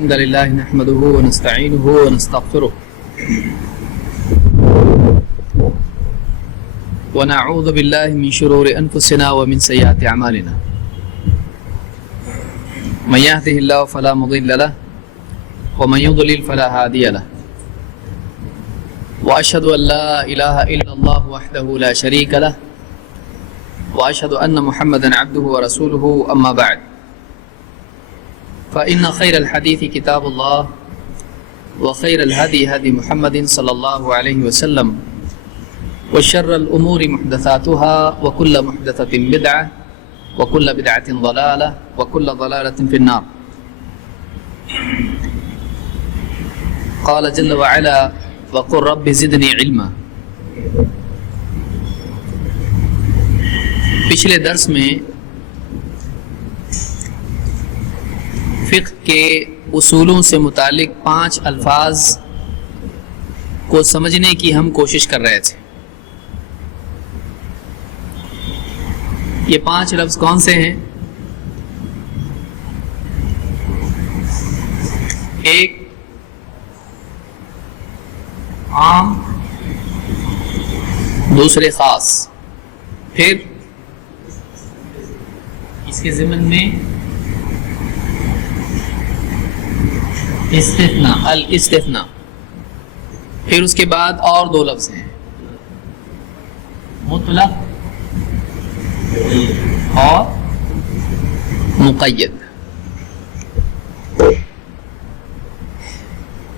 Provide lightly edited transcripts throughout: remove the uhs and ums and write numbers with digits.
الحمد لله نحمده ونستعينه ونستغفره ونعوذ بالله من شرور أنفسنا ومن سيئات أعمالنا من يهده الله فلا مضل له ومن يضلل فلا هادي له وأشهد أن لا إله إلا الله وحده لا شريك له وأشهد أن محمدا عبده ورسوله أما بعد فإن خير الحديث كتاب الله وخير الهدي هدي محمد صلى الله عليه وسلم وشر الأمور محدثاتها وكل محدثة بدعة وكل بدعة ضلالة وكل ضلالة في النار. قال جل وعلا وقل رب زدني علما. پچھلے درس میں فقہ کے اصولوں سے متعلق 5 الفاظ کو سمجھنے کی ہم کوشش کر رہے تھے. یہ 5 لفظ کون سے ہیں؟ ایک عام، دوسرے خاص، پھر اس کے ضمن میں استثناء، الاستثناء، پھر اس کے بعد اور 2 لفظ ہیں مطلق اور مقید.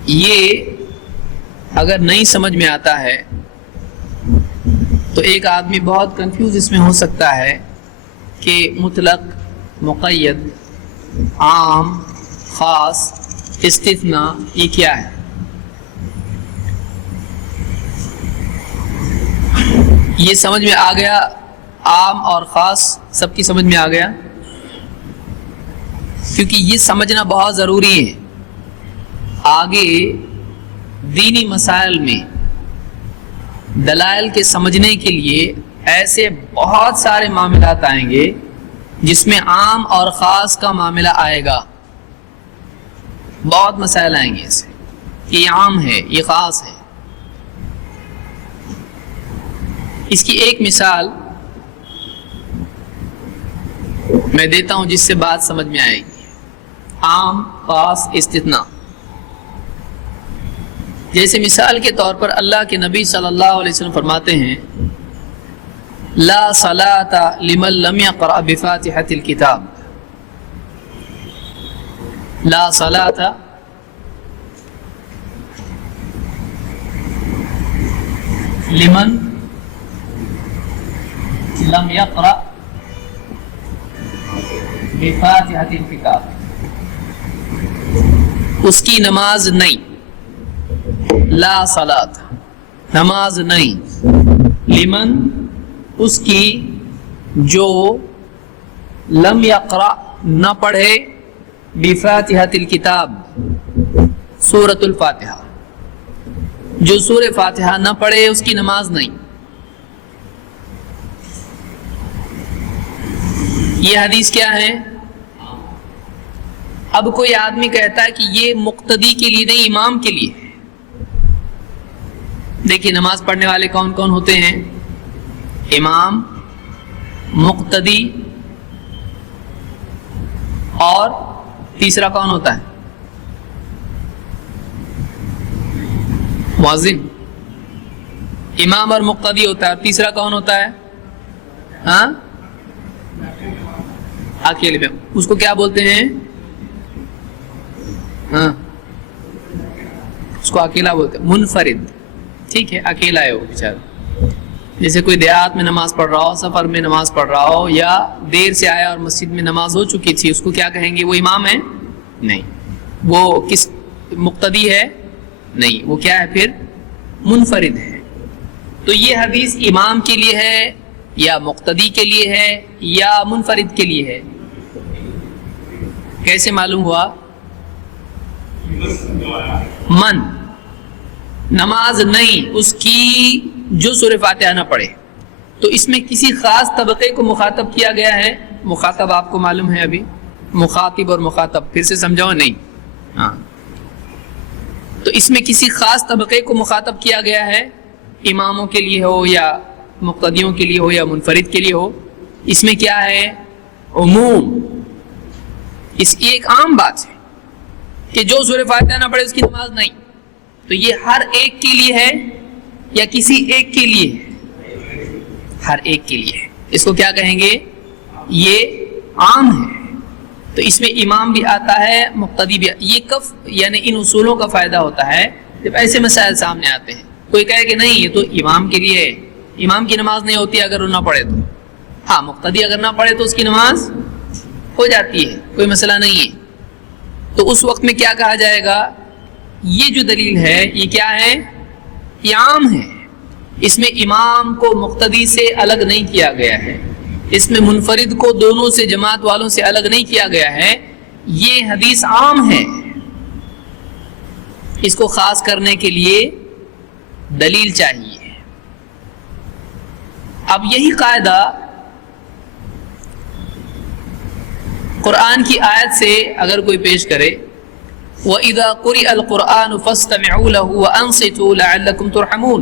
یہ اگر نہیں سمجھ میں آتا ہے تو ایک آدمی بہت کنفیوز اس میں ہو سکتا ہے کہ مطلق، مقید، عام، خاص، استثناء یہ کیا ہے. یہ سمجھ میں آ گیا؟ عام اور خاص سب کی سمجھ میں آ گیا؟ کیونکہ یہ سمجھنا بہت ضروری ہے. آگے دینی مسائل میں دلائل کے سمجھنے کے لیے ایسے بہت سارے معاملات آئیں گے جس میں عام اور خاص کا معاملہ آئے گا. بہت مسائل آئیں گے ایسے کہ یہ عام ہے، یہ خاص ہے. اس کی ایک مثال میں دیتا ہوں جس سے بات سمجھ میں آئے گی. عام، خاص، استثناء. جیسے مثال کے طور پر اللہ کے نبی صلی اللہ علیہ وسلم فرماتے ہیں لا صلاۃ لمن لم یقرأ بفاتحۃ الکتاب. لا صلاۃ لمن لم یقرأ بفاتحۃ الکتاب. اس کی نماز نہیں. لا صلاۃ، نماز نہیں. لمن، اس کی جو لم یقرأ نہ پڑھے بفاتحۃ الکتاب، سورۃ الفاتحہ، جو سورہ فاتحہ نہ پڑھے اس کی نماز نہیں. یہ حدیث کیا ہے؟ اب کوئی آدمی کہتا ہے کہ یہ مقتدی کے لیے نہیں، امام کے لیے. دیکھیے نماز پڑھنے والے کون کون ہوتے ہیں؟ امام، مقتدی، اور تیسرا کون ہوتا ہے؟ مؤذن. امام اور مقتدی ہوتا ہے. تیسرا کون ہوتا ہے؟ ہاں، اکیلے میں. اس کو کیا بولتے ہیں؟ ہاں، اس کو اکیلا بولتے ہیں، منفرد. ٹھیک ہے، اکیلا ہے وہ بیچارہ. جیسے کوئی دیہات میں نماز پڑھ رہا ہو، سفر میں نماز پڑھ رہا ہو، یا دیر سے آیا اور مسجد میں نماز ہو چکی تھی، اس کو کیا کہیں گے؟ وہ امام ہے؟ نہیں. وہ کس مقتدی ہے؟ نہیں. وہ کیا ہے پھر؟ منفرد ہے. تو یہ حدیث امام کے لیے ہے یا مقتدی کے لیے ہے یا منفرد کے لیے ہے؟ کیسے معلوم ہوا؟ من، نماز نہیں اس کی جو سورہ فاتحہ نہ پڑھے. تو اس میں کسی خاص طبقے کو مخاطب کیا گیا ہے. مخاطب آپ کو معلوم ہے ابھی، مخاطب اور مخاطب پھر سے سمجھاؤ؟ نہیں. ہاں، تو اس میں کسی خاص طبقے کو مخاطب کیا گیا ہے، اماموں کے لیے ہو یا مقتدیوں کے لیے ہو یا منفرد کے لیے ہو، اس میں کیا ہے؟ عموم. اس ایک عام بات ہے کہ جو سورہ فاتحہ نہ پڑھے اس کی نماز نہیں. تو یہ ہر ایک کے لیے ہے یا کسی ایک کے لیے ہے؟ ہر ایک کے لیے ہے. اس کو کیا کہیں گے؟ یہ عام ہے. تو اس میں امام بھی آتا ہے، مقتدی بھی. یہ کف یعنی ان اصولوں کا فائدہ ہوتا ہے جب ایسے مسائل سامنے آتے ہیں. کوئی کہے کہ نہیں یہ تو امام کے لیے ہے، امام کی نماز نہیں ہوتی اگر وہ نہ پڑھے تو. ہاں، مقتدی اگر نہ پڑھے تو اس کی نماز ہو جاتی ہے، کوئی مسئلہ نہیں ہے. تو اس وقت میں کیا کہا جائے گا؟ یہ جو دلیل ہے یہ کیا ہے؟ یہ عام ہے. اس میں امام کو مقتدی سے الگ نہیں کیا گیا ہے، اس میں منفرد کو دونوں سے جماعت والوں سے الگ نہیں کیا گیا ہے. یہ حدیث عام ہے، اس کو خاص کرنے کے لیے دلیل چاہیے. اب یہی قاعدہ قرآن کی آیت سے اگر کوئی پیش کرے، وَإِذَا قُرِئَ الْقُرْآنُ فَاسْتَمِعُوا لَهُ وَأَنصِتُوا لَعَلَّكُمْ تُرْحَمُونَ،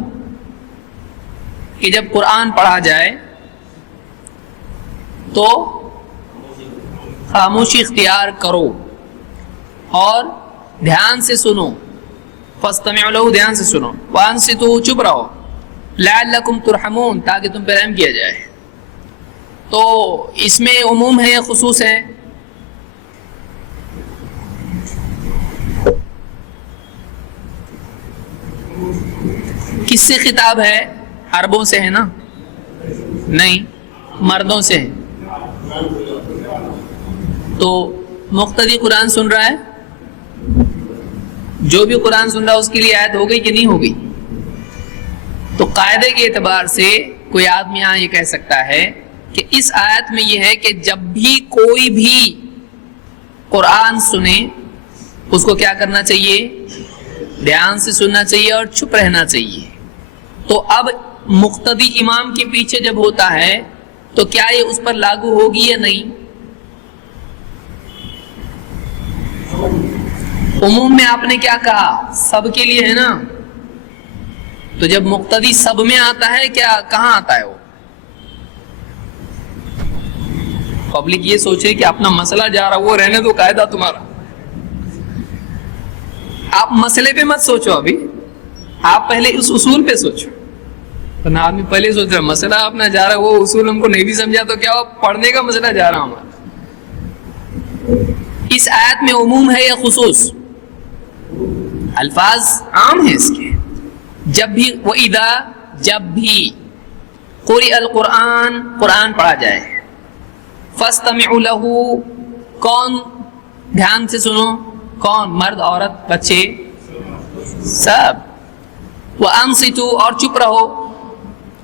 کہ جب قرآن پڑھا جائے تو خاموشی اختیار کرو اور دھیان سے سنو. فَاسْتَمِعُوا لَهُ، دھیان سے سنو. وَأَنصِتُوا، چپ رہو. لَعَلَّكُمْ تُرْحَمُونَ، تاکہ تم پہ رحم کیا جائے. تو اس میں عموم ہے یا خصوص ہے؟ کس سے خطاب ہے؟ عربوں سے ہے نا؟ نہیں، مردوں سے ہے. تو مقتدی قرآن سن رہا ہے، جو بھی قرآن سن رہا ہے اس کے لیے آیت ہو گئی کہ نہیں ہو گئی؟ تو قاعدے کے اعتبار سے کوئی آدمی یہاں یہ کہہ سکتا ہے کہ اس آیت میں یہ ہے کہ جب بھی کوئی بھی قرآن سنے اس کو کیا کرنا چاہیے؟ دھیان سے سننا چاہیے اور چپ رہنا چاہیے. تو اب مقتدی امام کے پیچھے جب ہوتا ہے تو کیا یہ اس پر لاگو ہوگی یا نہیں؟ عموم میں آپ نے کیا کہا؟ سب کے لیے ہے نا. تو جب مقتدی سب میں آتا ہے، کیا کہاں آتا ہے وہ؟ پبلک یہ سوچ رہی کہ اپنا مسئلہ جا رہا، وہ رہنے دو قاعدہ تمہارا. آپ مسئلے پہ مت سوچو، ابھی آپ پہلے اس اصول پہ سوچو. ورنہ آدمی پہلے سوچ رہا مسئلہ اپنا جا رہا، وہ اصول ہم کو نہیں بھی سمجھا تو کیا پڑھنے کا مسئلہ جا رہا ہمارا. اس آیت میں عموم ہے یا خصوص؟ الفاظ عام ہیں اس کے. جب بھی وَإِذَا، جب بھی قُرِئَ الْقُرْآن، قرآن پڑھا جائے، فَاسْتَمِعُوا لَهُ، کون دھیان سے سنو؟ کون؟ مرد، عورت، بچے، سب. وَأَنصِتُوا، اور چپ رہو.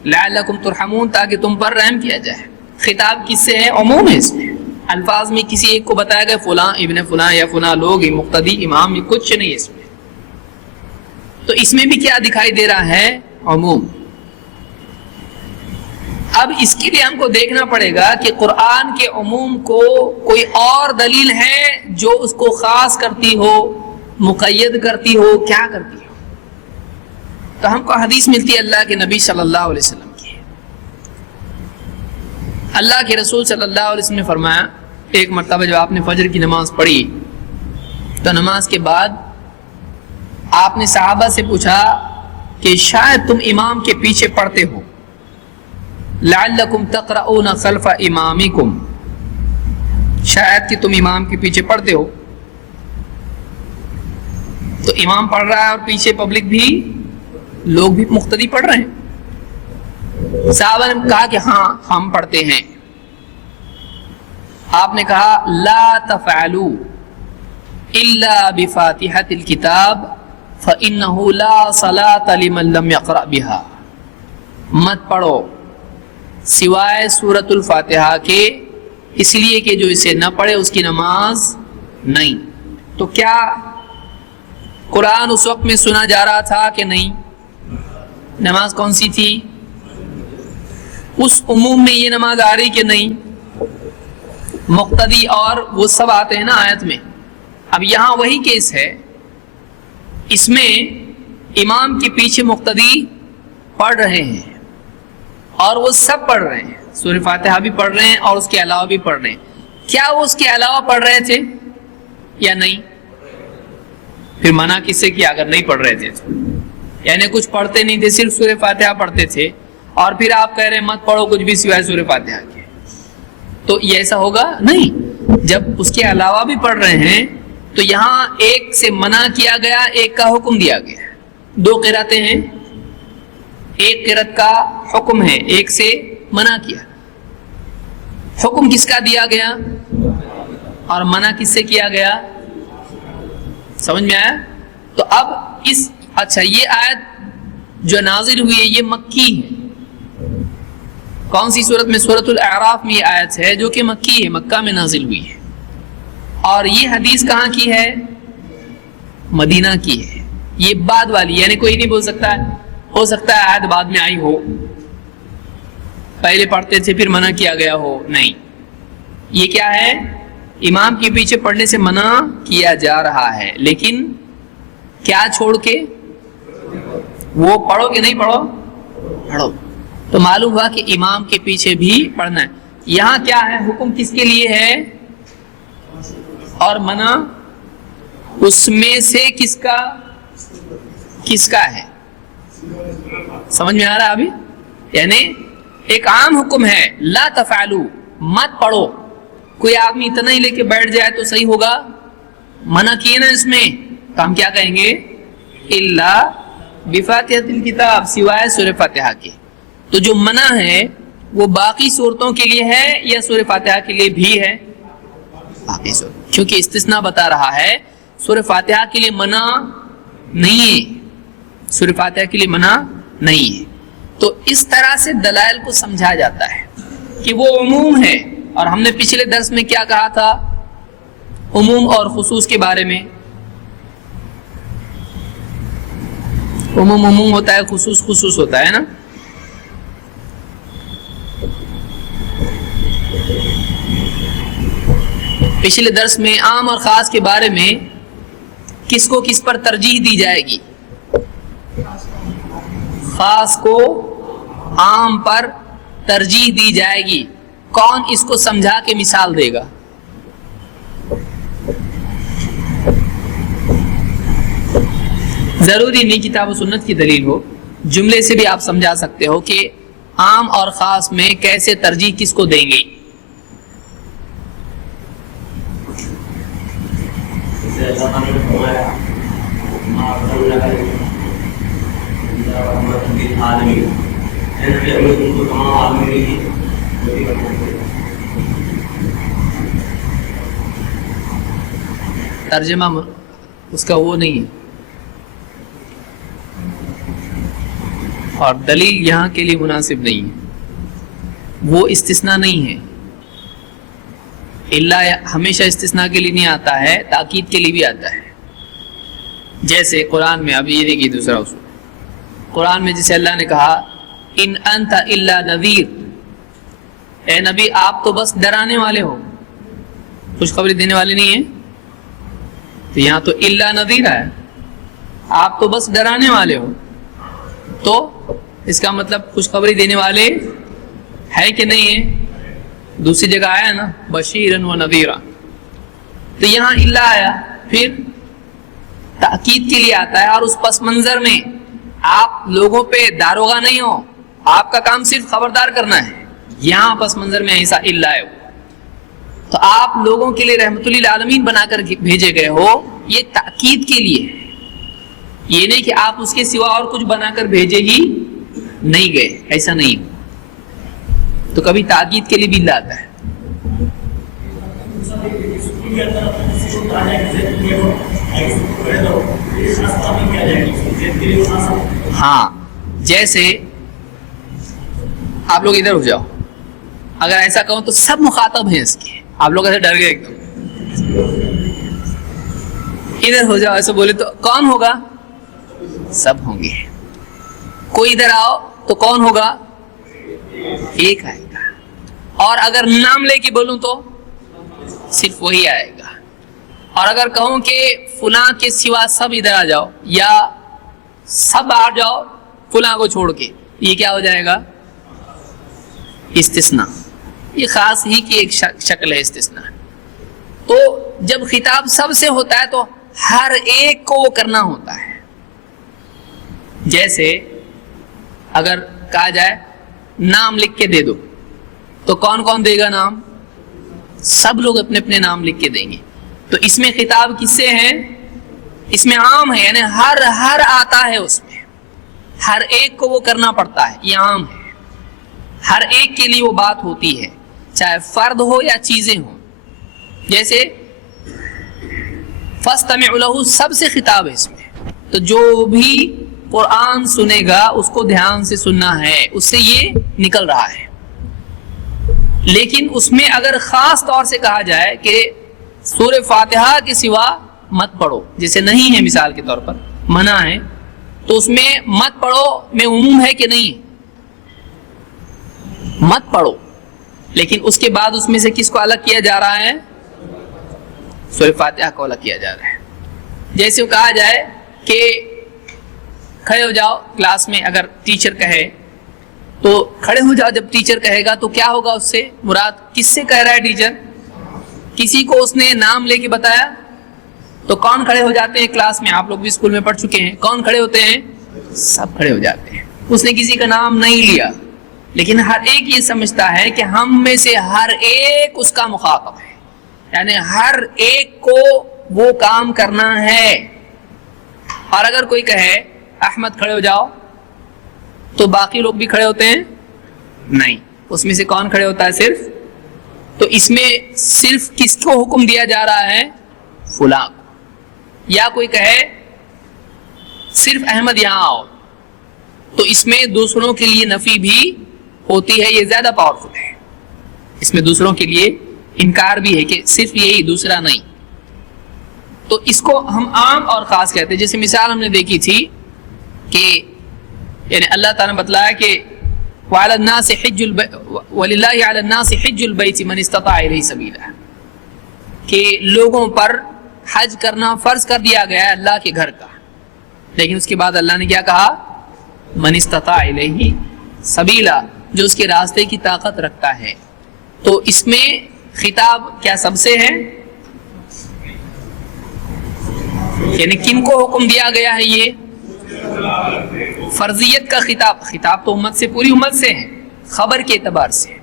لَعَلَّكُمْ تُرْحَمُونَ، تاکہ تم پر رحم کیا جائے. خطاب کس سے ہے؟ عموم ہے. اس میں الفاظ میں کسی ایک کو بتایا گیا فلاں ابن فلاں یا فلاں لوگ، مقتدی امام، یہ کچھ نہیں اس میں. تو اس میں بھی کیا دکھائی دے رہا ہے؟ عموم. اب اس کے لیے ہم کو دیکھنا پڑے گا کہ قرآن کے عموم کو کوئی اور دلیل ہے جو اس کو خاص کرتی ہو، مقید کرتی ہو، کیا کرتی ہو. تو ہم کو حدیث ملتی ہے اللہ کے نبی صلی اللہ علیہ وسلم کی. اللہ کے رسول صلی اللہ علیہ وسلم نے فرمایا، ایک مرتبہ جب آپ نے فجر کی نماز پڑھی تو نماز کے بعد آپ نے صحابہ سے پوچھا کہ شاید تم امام کے پیچھے پڑھتے ہو، لعلکم تقرؤون خلف امامکم، شاید کہ تم امام کے پیچھے پڑھتے ہو. تو امام پڑھ رہا ہے اور پیچھے پبلک بھی، لوگ بھی مقتدی پڑھ رہے ہیں. صحابہ نے کہا کہ ہاں ہم پڑھتے ہیں. آپ نے کہا لا تفعلوا الا بفاتحة الكتاب فإنه لا صلاة لمن لم يقرأ بها، مت پڑھو سوائے سورۃ الفاتحہ کے، اس لیے کہ جو اسے نہ پڑھے اس کی نماز نہیں. تو کیا قرآن اس وقت میں سنا جا رہا تھا کہ نہیں؟ نماز کون سی تھی؟ اس عموم میں یہ نماز آ رہی کہ نہیں؟ مقتدی اور وہ سب آتے ہیں نا آیت میں. اب یہاں وہی کیس ہے، اس میں امام کے پیچھے مقتدی پڑھ رہے ہیں اور وہ سب پڑھ رہے ہیں، سورہ فاتحہ بھی پڑھ رہے ہیں اور اس کے علاوہ بھی پڑھ رہے ہیں، کیا وہ اس کے علاوہ پڑھ رہے تھے یا نہیں؟ پھر منع کس سے کیا اگر نہیں پڑھ رہے تھے تو؟ یعنی کچھ پڑھتے نہیں تھے، صرف سورہ فاتحہ پڑھتے تھے، اور پھر آپ کہہ رہے ہیں مت پڑھو کچھ بھی سوائے سورہ فاتحہ کے، تو یہ ایسا ہوگا نہیں۔ جب اس کے علاوہ بھی پڑھ رہے ہیں تو یہاں ایک سے منع کیا گیا، ایک کا حکم دیا گیا، دو قراتیں ہیں، ایک قرات کا حکم ہے، ایک سے منع کیا، حکم کس کا دیا گیا اور منع کس سے کیا گیا؟ سمجھ میں آیا؟ تو اب اچھا یہ آیت جو نازل ہوئی ہے یہ مکی ہے، کون سی سورت میں؟ سورۃ الاعراف میں یہ آیت ہے جو کہ مکی ہے، مکہ میں نازل ہوئی ہے، اور یہ حدیث کہاں کی ہے؟ مدینہ کی ہے، یہ بعد والی، یعنی کوئی نہیں بول سکتا ہے ہو سکتا ہے آیت بعد میں آئی ہو، پہلے پڑھتے تھے پھر منع کیا گیا ہو، نہیں، یہ کیا ہے؟ امام کے پیچھے پڑھنے سے منع کیا جا رہا ہے، لیکن کیا چھوڑ کے؟ وہ پڑھو کہ نہیں پڑھو؟ پڑھو۔ تو معلوم ہوا کہ امام کے پیچھے بھی پڑھنا ہے۔ یہاں کیا ہے؟ حکم کس کے لیے ہے اور منع اس میں سے کس کا ہے؟ سمجھ میں آ رہا ہے ابھی؟ یعنی ایک عام حکم ہے لا تفعلوا، مت پڑھو، کوئی آدمی اتنا ہی لے کے بیٹھ جائے تو صحیح ہوگا؟ منع کیے نا اس میں، تو ہم کیا کہیں گے؟ الا بفاتحۃ الکتاب، سوائے سورہ فاتحہ کے۔ تو جو منع ہے وہ باقی صورتوں کے لیے ہے یا سورہ فاتحہ کے لیے بھی ہے؟ باقی صورت، کیونکہ استثناء بتا رہا ہے، سورہ فاتحہ کے لیے منع نہیں ہے، سورہ فاتحہ کے لیے منع نہیں ہے۔ تو اس طرح سے دلائل کو سمجھا جاتا ہے کہ وہ عموم ہے، اور ہم نے پچھلے درس میں کیا کہا تھا عموم اور خصوص کے بارے میں؟ عموم عموم ہوتا ہے، خصوص خصوص ہوتا ہے نا۔ پچھلے درس میں عام اور خاص کے بارے میں کس کو کس پر ترجیح دی جائے گی؟ خاص کو عام پر ترجیح دی جائے گی۔ کون اس کو سمجھا کے مثال دے گا؟ ضروری نہیں کتاب و سنت کی دلیل ہو، جملے سے بھی آپ سمجھا سکتے ہو کہ عام اور خاص میں کیسے ترجیح کس کو دیں گے۔ ترجمہ اس کا وہ نہیں ہے، اور دلیل یہاں کے لیے مناسب نہیں ہے، وہ استثناء نہیں ہے، اللہ ہمیشہ استثناء کے لیے نہیں آتا ہے، تاکید کے لیے بھی آتا ہے۔ جیسے قرآن میں، اب یہ دیکھیے دوسرا اصول، قرآن میں جسے اللہ نے کہا ان انت الا نذیر، اے نبی آپ تو بس ڈرانے والے ہو، خوشخبری دینے والے نہیں ہیں، تو یہاں تو الا نذیر ہے، آپ تو بس ڈرانے والے ہو، تو اس کا مطلب خوشخبری دینے والے ہے کہ نہیں ہے؟ دوسری جگہ آیا نا بشیرن و نذیرا، تو یہاں الا آیا، پھر تاکید کے لیے آتا ہے، اور اس پس منظر میں آپ لوگوں پہ داروغہ نہیں ہو، آپ کا کام صرف خبردار کرنا ہے، یہاں پس منظر میں ایسا الا ہے، تو آپ لوگوں کے لیے رحمت للعالمین بنا کر بھیجے گئے ہو، یہ تاکید کے لیے ہے، یہ نہیں کہ آپ اس کے سوا اور کچھ بنا کر بھیجے ہی نہیں گئے، ایسا نہیں، تو کبھی تاکید کے لیے بھی لاتا ہے۔ ہاں جیسے آپ لوگ ادھر ہو جاؤ، اگر ایسا کہوں تو سب مخاطب ہیں اس کے، آپ لوگ ایسے ڈر گئے ایک دم، ادھر ہو جاؤ ایسے بولے تو کون ہوگا؟ سب ہوں گے۔ کوئی ادھر آؤ تو کون ہوگا؟ ایک آئے گا، اور اگر نام لے کے بولوں تو صرف وہی آئے گا، اور اگر کہوں کہ فلاں کے سوا سب ادھر آ جاؤ یا سب آ جاؤ فلاں کو چھوڑ کے، یہ کیا ہو جائے گا؟ استثناء. یہ خاص ہی کی ایک شکل ہے استثناء. تو جب خطاب سب سے ہوتا ہے تو ہر ایک کو وہ کرنا ہوتا ہے. جیسے اگر کہا جائے نام لکھ کے دے دو تو کون کون دے گا نام؟ سب لوگ اپنے اپنے نام لکھ کے دیں گے. تو اس میں خطاب کس سے ہے؟ اس میں عام ہے، یعنی ہر آتا ہے، اس میں ہر ایک کو وہ کرنا پڑتا ہے، یہ عام ہے. ہر ایک کے لیے وہ بات ہوتی ہے، چاہے فرد ہو یا چیزیں ہوں. جیسے فاستمعوا لہ سب سے خطاب ہے اس میں، تو جو بھی قرآن سنے گا اس کو دھیان سے سننا ہے، اس سے یہ نکل رہا ہے. لیکن اس میں اگر خاص طور سے کہا جائے کہ سورہ فاتحہ کے سوا مت پڑھو، جیسے نہیں ہے مثال کے طور پر منع ہے، تو اس میں مت پڑھو میں عموم ہے کہ نہیں؟ مت پڑھو، لیکن اس کے بعد اس میں سے کس کو الگ کیا جا رہا ہے؟ سورہ فاتحہ کو الگ کیا جا رہا ہے. جیسے وہ کہا جائے کہ کھڑے ہو جاؤ کلاس میں، اگر ٹیچر کہے تو کھڑے ہو جاؤ. جب ٹیچر کہے گا تو کیا ہوگا؟ اس سے مراد کس سے کہہ رہا ہے ٹیچر؟ کسی کو اس نے نام لے کے بتایا تو کون کھڑے ہو جاتے ہیں کلاس میں؟ آپ لوگ بھی اسکول میں پڑھ چکے ہیں، کون کھڑے ہوتے ہیں؟ سب کھڑے ہو جاتے ہیں. اس نے کسی کا نام نہیں لیا، لیکن ہر ایک یہ سمجھتا ہے کہ ہم میں سے ہر ایک اس کا مخاطب ہے، یعنی ہر ایک کو وہ کام کرنا ہے. اور اگر کوئی کہے احمد کھڑے ہو جاؤ تو باقی لوگ بھی کھڑے ہوتے ہیں؟ نہیں. اس میں سے کون کھڑے ہوتا ہے؟ صرف. تو اس میں صرف کس کو حکم دیا جا رہا ہے؟ فلاں کو. یا کوئی کہے صرف احمد یہاں آؤ تو اس میں دوسروں کے لیے نفی بھی ہوتی ہے، یہ زیادہ پاورفل ہے. اس میں دوسروں کے لیے انکار بھی ہے کہ صرف یہی دوسرا نہیں. تو اس کو ہم عام اور خاص کہتے ہیں. جیسے مثال ہم نے دیکھی تھی کہ یعنی اللہ تعالیٰ نے بتلایا کہ وَعَلَى النَّاسِ حِجُّ وَلِلَّهِ عَلَى النَّاسِ حِجُّ الْبَيْتِ مَنِ اسْتَطَاعَ إِلَيْهِ سَبِيلًا، کہ لوگوں پر حج کرنا فرض کر دیا گیا ہے اللہ کے گھر کا. لیکن اس کے بعد اللہ نے کیا کہا؟ مَنِ اسْتَطَاعَ إِلَيْهِ سَبِيلًا، جو اس کے راستے کی طاقت رکھتا ہے. تو اس میں خطاب کیا سب سے ہے؟ یعنی کن کو حکم دیا گیا ہے؟ یہ فرضیت کا خطاب. خطاب تو امت سے، پوری امت سے ہے، خبر کے اعتبار سے،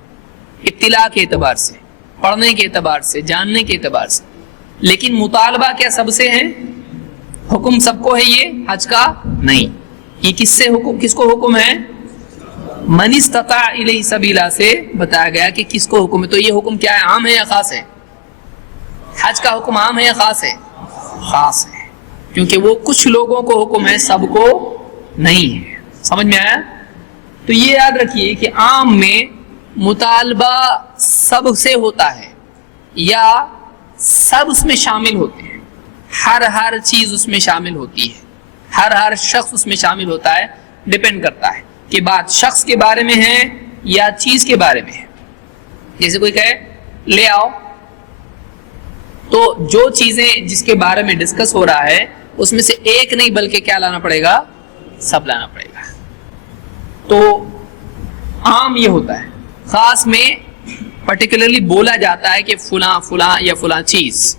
اطلاع کے اعتبار سے، پڑھنے کے اعتبار سے، جاننے کے اعتبار سے. لیکن مطالبہ کیا سب سے ہے؟ حکم سب کو ہے یہ حج کا؟ نہیں. یہ کس سے حکم، کس کو حکم ہے؟ من استطاع الیہ سبیلا سے بتایا گیا کہ کس کو حکم ہے. تو یہ حکم کیا ہے؟ عام ہے یا خاص ہے؟ حج کا حکم عام ہے یا خاص ہے؟ خاص ہے، کیونکہ وہ کچھ لوگوں کو حکم ہے، سب کو نہیں ہے. سمجھ میں آیا؟ تو یہ یاد رکھیے کہ عام میں مطالبہ سب سے ہوتا ہے یا سب اس میں شامل ہوتے ہیں. ہر چیز اس میں شامل ہوتی ہے، ہر شخص اس میں شامل ہوتا ہے. ڈیپینڈ کرتا ہے کہ بات شخص کے بارے میں ہے یا چیز کے بارے میں ہے. جیسے کوئی کہے لے آؤ، تو جو چیزیں جس کے بارے میں ڈسکس ہو رہا ہے اس میں سے ایک نہیں بلکہ کیا لانا پڑے گا؟ سب لانا پڑے گا. تو عام یہ ہوتا ہے. خاص میں پرٹیکولرلی بولا جاتا ہے کہ فلاں فلاں یا فلاں چیز.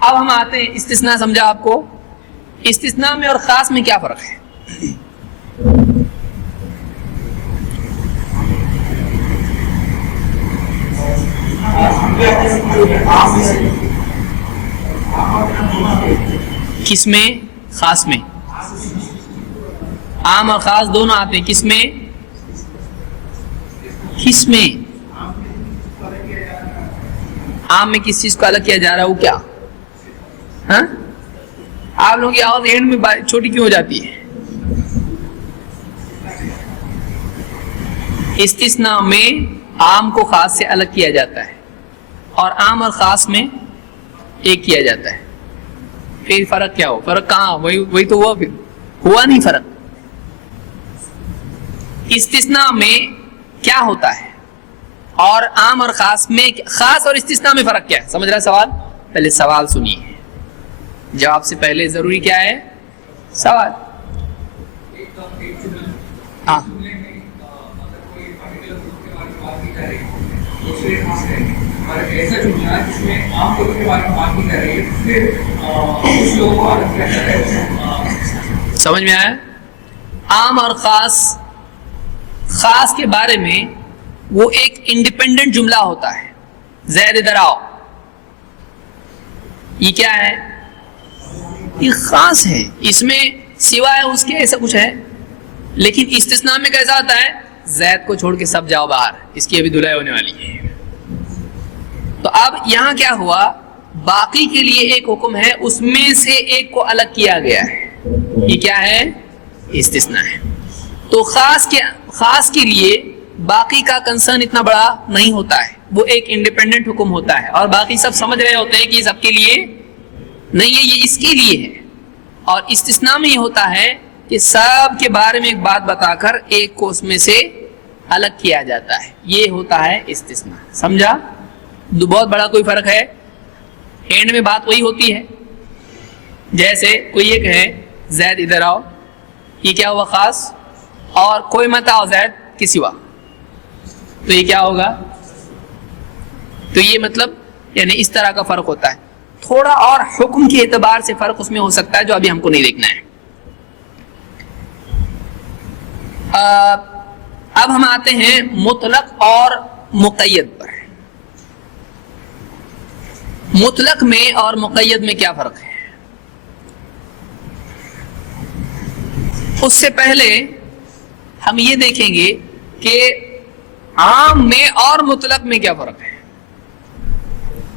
اب ہم آتے ہیں استثناء. سمجھا آپ کو استثناء میں اور خاص میں کیا فرق ہے؟ کس میں؟ خاص میں. عام اور خاص دونوں آتے ہیں. کس میں؟ کس میں؟ عام میں کس چیز کو الگ کیا جا رہا ہے؟ وہ کیا؟ ہاں آپ لوگوں کی آواز اینڈ میں چھوٹی کیوں ہو جاتی ہے؟ استثناء میں عام کو خاص سے الگ کیا جاتا ہے اور عام اور خاص میں ایک کیا جاتا ہے. پھر فرق کیا ہو؟ فرق کہاں؟ وہی تو ہوا. پھر ہوا نہیں فرق. استثناء میں کیا ہوتا ہے اور عام اور خاص میں، خاص اور استثناء میں فرق کیا ہے؟ سمجھ رہا ہے سوال؟ پہلے سوال سنیے. جواب سے پہلے ضروری کیا ہے؟ سوال. ہاں سمجھ میں آیا؟ عام اور خاص. خاص کے بارے میں وہ ایک انڈیپینڈنٹ جملہ ہوتا ہے. زید ادھر آؤ، یہ کیا ہے؟ یہ خاص ہے، اس میں سوائے اس کے ایسا کچھ ہے. لیکن استثناء میں کیسا آتا ہے؟ زید کو چھوڑ کے سب جاؤ باہر، اس کی ابھی دھلائی ہونے والی ہے. تو اب یہاں کیا ہوا؟ باقی کے لیے ایک حکم ہے، اس میں سے ایک کو الگ کیا گیا ہے. یہ کیا ہے؟ استثناء ہے. تو خاص کے لیے باقی کا کنسرن اتنا بڑا نہیں ہوتا ہے، وہ ایک انڈیپینڈنٹ حکم ہوتا ہے، اور باقی سب سمجھ رہے ہوتے ہیں کہ سب کے لیے نہیں ہے، یہ اس کے لیے ہے. اور استثناء میں یہ ہوتا ہے کہ سب کے بارے میں ایک بات بتا کر ایک کو اس میں سے الگ کیا جاتا ہے. یہ ہوتا ہے استثناء. سمجھا؟ بہت بڑا کوئی فرق ہے؟ اینڈ میں بات وہی ہوتی ہے. جیسے کوئی یہ کہے زید ادھر آؤ، یہ کیا ہوا؟ خاص. اور کوئی مت آؤ زید کے سوا، تو یہ کیا ہوگا؟ تو یہ مطلب یعنی اس طرح کا فرق ہوتا ہے. تھوڑا اور حکم کے اعتبار سے فرق اس میں ہو سکتا ہے جو ابھی ہم کو نہیں دیکھنا ہے. اب ہم آتے ہیں مطلق اور مقید پر. مطلق میں اور مقید میں کیا فرق ہے؟ اس سے پہلے ہم یہ دیکھیں گے کہ عام میں اور مطلق میں کیا فرق ہے،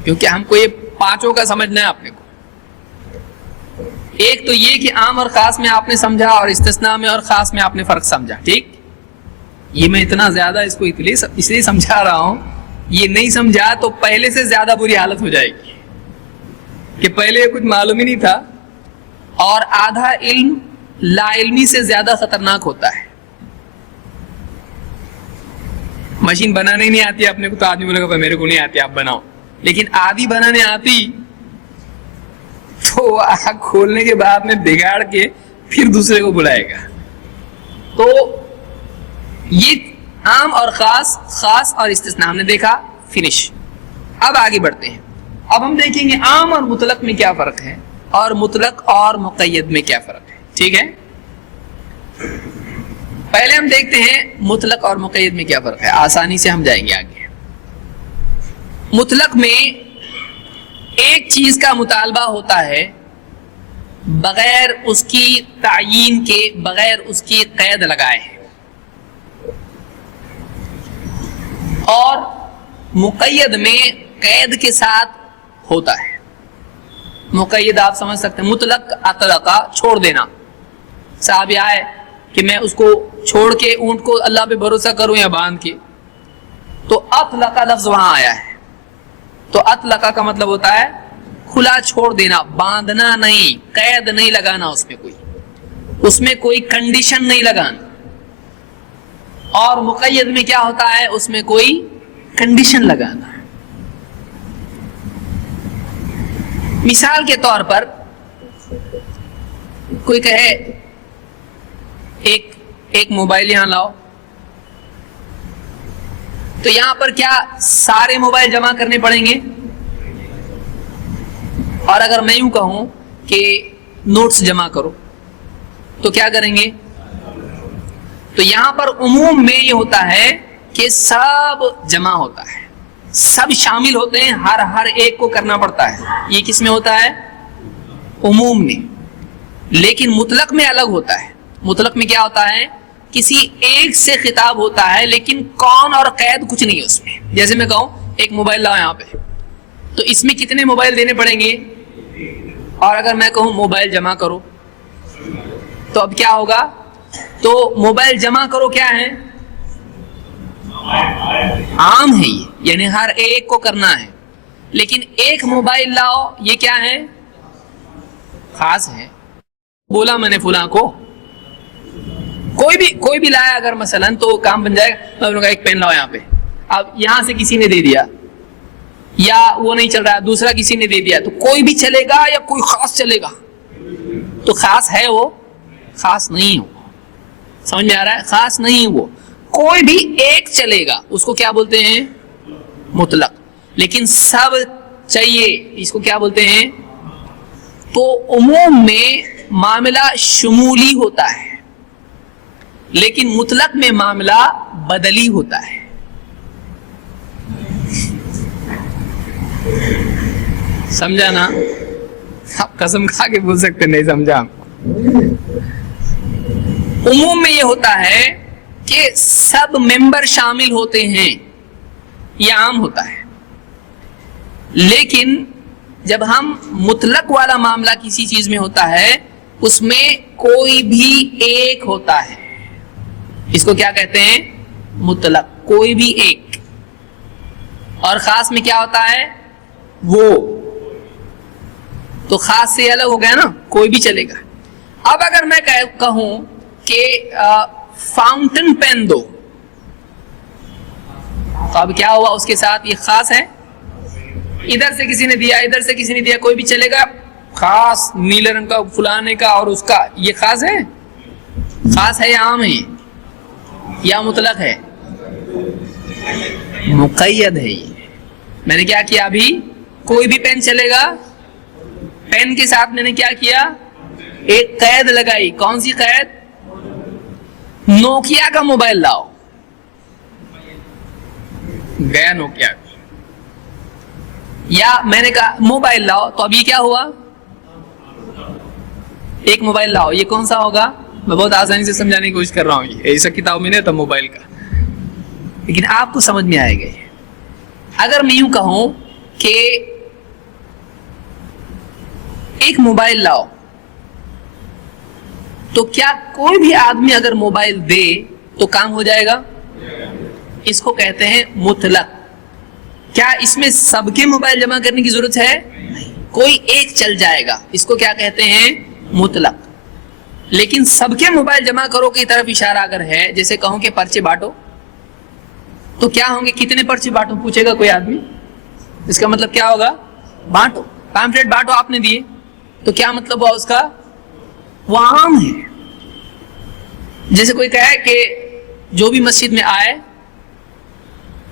کیونکہ ہم کو یہ پانچوں کا سمجھنا ہے اپنے کو. ایک تو یہ کہ عام اور خاص میں آپ نے سمجھا، اور استثناء میں اور خاص میں آپ نے فرق سمجھا. ٹھیک، یہ میں اتنا زیادہ اس کو اس لیے سمجھا رہا ہوں. یہ نہیں سمجھا تو پہلے سے زیادہ بری حالت ہو جائے گی کہ پہلے کچھ معلوم ہی نہیں تھا. اور آدھا علم لا علمی سے زیادہ خطرناک ہوتا ہے. مشین بنانے نہیں آتی اپنے کو تو آدمی بولے گا میرے کو نہیں آتی، آپ بناؤ. لیکن آدھی بنانے آتی تو آنکھ کھولنے کے بعد میں بگاڑ کے پھر دوسرے کو بلائے گا. تو یہ عام اور خاص اور استثناء ہم نے دیکھا. فنش. اب آگے بڑھتے ہیں. اب ہم دیکھیں گے عام اور مطلق میں کیا فرق ہے، اور مطلق اور مقید میں کیا فرق ہے. ٹھیک ہے، پہلے ہم دیکھتے ہیں مطلق اور مقید میں کیا فرق ہے، آسانی سے ہم جائیں گے آگے. مطلق میں ایک چیز کا مطالبہ ہوتا ہے بغیر اس کی تعیین کے، بغیر اس کی قید لگائے. اور مقید میں قید کے ساتھ ہوتا ہے. مقید آپ سمجھ سکتے ہیں، مطلق اطلقہ چھوڑ دینا. صاحب یہ آئے کہ میں اس کو چھوڑ کے اونٹ کو اللہ پہ بھروسہ کروں یا باندھ کے، تو اطلقہ لفظ وہاں آیا ہے. تو اطلقہ کا مطلب ہوتا ہے کھلا چھوڑ دینا، باندھنا نہیں، قید نہیں لگانا، اس میں کوئی کنڈیشن نہیں لگانا. اور مقید میں کیا ہوتا ہے؟ اس میں کوئی کنڈیشن لگانا. مثال کے طور پر کوئی کہے ایک موبائل یہاں لاؤ، تو یہاں پر کیا سارے موبائل جمع کرنے پڑیں گے؟ اور اگر میں یوں کہوں کہ نوٹس جمع کرو تو کیا کریں گے؟ تو یہاں پر عموم میں یہ ہوتا ہے کہ سب جمع ہوتا ہے، سب شامل ہوتے ہیں، ہر ایک کو کرنا پڑتا ہے. یہ کس میں ہوتا ہے؟ عموم میں. لیکن مطلق میں الگ ہوتا ہے. مطلق میں کیا ہوتا ہے؟ کسی ایک سے خطاب ہوتا ہے، لیکن کون اور قید کچھ نہیں ہے اس میں. جیسے میں کہوں ایک موبائل لاؤ یہاں پہ، تو اس میں کتنے موبائل دینے پڑیں گے؟ اور اگر میں کہوں موبائل جمع کرو تو اب کیا ہوگا؟ تو موبائل جمع کرو کیا ہے؟ عام ہے یہ، یعنی ہر ایک کو کرنا ہے. لیکن ایک موبائل لاؤ یہ کیا ہے؟ خاص ہے. بولا میں نے فلاں کو، کوئی بھی لایا اگر مثلا تو کام بن جائے گا. میں بولوں گا ایک پین لاؤ یہاں پہ، اب یہاں سے کسی نے دے دیا، یا وہ نہیں چل رہا, دوسرا کسی نے دے دیا, تو کوئی بھی چلے گا یا کوئی خاص چلے گا؟ تو خاص ہے وہ, خاص نہیں ہو. سمجھ میں آ رہا ہے؟ خاص نہیں وہ, کوئی بھی ایک چلے گا, اس کو کیا بولتے ہیں؟ مطلق. لیکن سب چاہیے, اس کو کیا بولتے ہیں؟ تو عموم میں معاملہ شمولی ہوتا ہے, لیکن مطلق میں معاملہ بدلی ہوتا ہے. سمجھا نا؟ آپ قسم کھا کے بول سکتے نہیں سمجھا. عموم میں یہ ہوتا ہے کہ سب ممبر شامل ہوتے ہیں, یہ عام ہوتا ہے. لیکن جب ہم مطلق والا معاملہ کسی چیز میں ہوتا ہے, اس میں کوئی بھی ایک ہوتا ہے, اس کو کیا کہتے ہیں؟ مطلق, کوئی بھی ایک. اور خاص میں کیا ہوتا ہے؟ وہ. تو خاص سے الگ ہو گیا نا, کوئی بھی چلے گا. اب اگر میں کہوں کہ فاؤنٹن پین دو, تو اب کیا ہوا اس کے ساتھ؟ یہ خاص ہے, ادھر سے کسی نے دیا, ادھر سے کسی نے دیا, کوئی بھی چلے گا. خاص نیلے رنگ کا فلانے کا اور اس کا, یہ خاص ہے؟ خاص ہے یا عام ہے یا مطلق ہے؟ مقید ہے. یہ میں نے کیا کیا ابھی؟ کوئی بھی پین چلے گا, پین کے ساتھ میں نے کیا کیا؟ ایک قید لگائی. کون سی قید؟ نوکیا کا موبائل لاؤ, گیا نوکیا. یا میں نے کہا موبائل لاؤ, تو اب یہ کیا ہوا؟ ایک موبائل لاؤ. یہ کون سا ہوگا؟ میں بہت آسانی سے سمجھانے کی کوشش کر رہا ہوں, یہ ایسا کتاب میں نہیں تھا موبائل کا, لیکن آپ کو سمجھ میں آئے گا. اگر میں یوں کہوں کہ ایک موبائل لاؤ, تو کیا کوئی بھی آدمی اگر موبائل دے تو کام ہو جائے گا؟ اس کو کہتے ہیں مطلق. کیا اس میں سب کے موبائل جمع کرنے کی ضرورت ہے؟ کوئی ایک چل جائے گا, اس کو کیا کہتے ہیں؟ مطلق. لیکن سب کے موبائل جمع کرو کی طرف اشارہ اگر ہے, جیسے کہوں کہ پرچے بانٹو, تو کیا ہوں گے؟ کتنے پرچے بانٹو پوچھے گا کوئی آدمی, اس کا مطلب کیا ہوگا؟ بانٹو. پیمفلیٹ بانٹو آپ نے دیے, تو کیا مطلب ہوا اس کا؟ وہ عام ہے. جیسے کوئی کہے کہ جو بھی مسجد میں آئے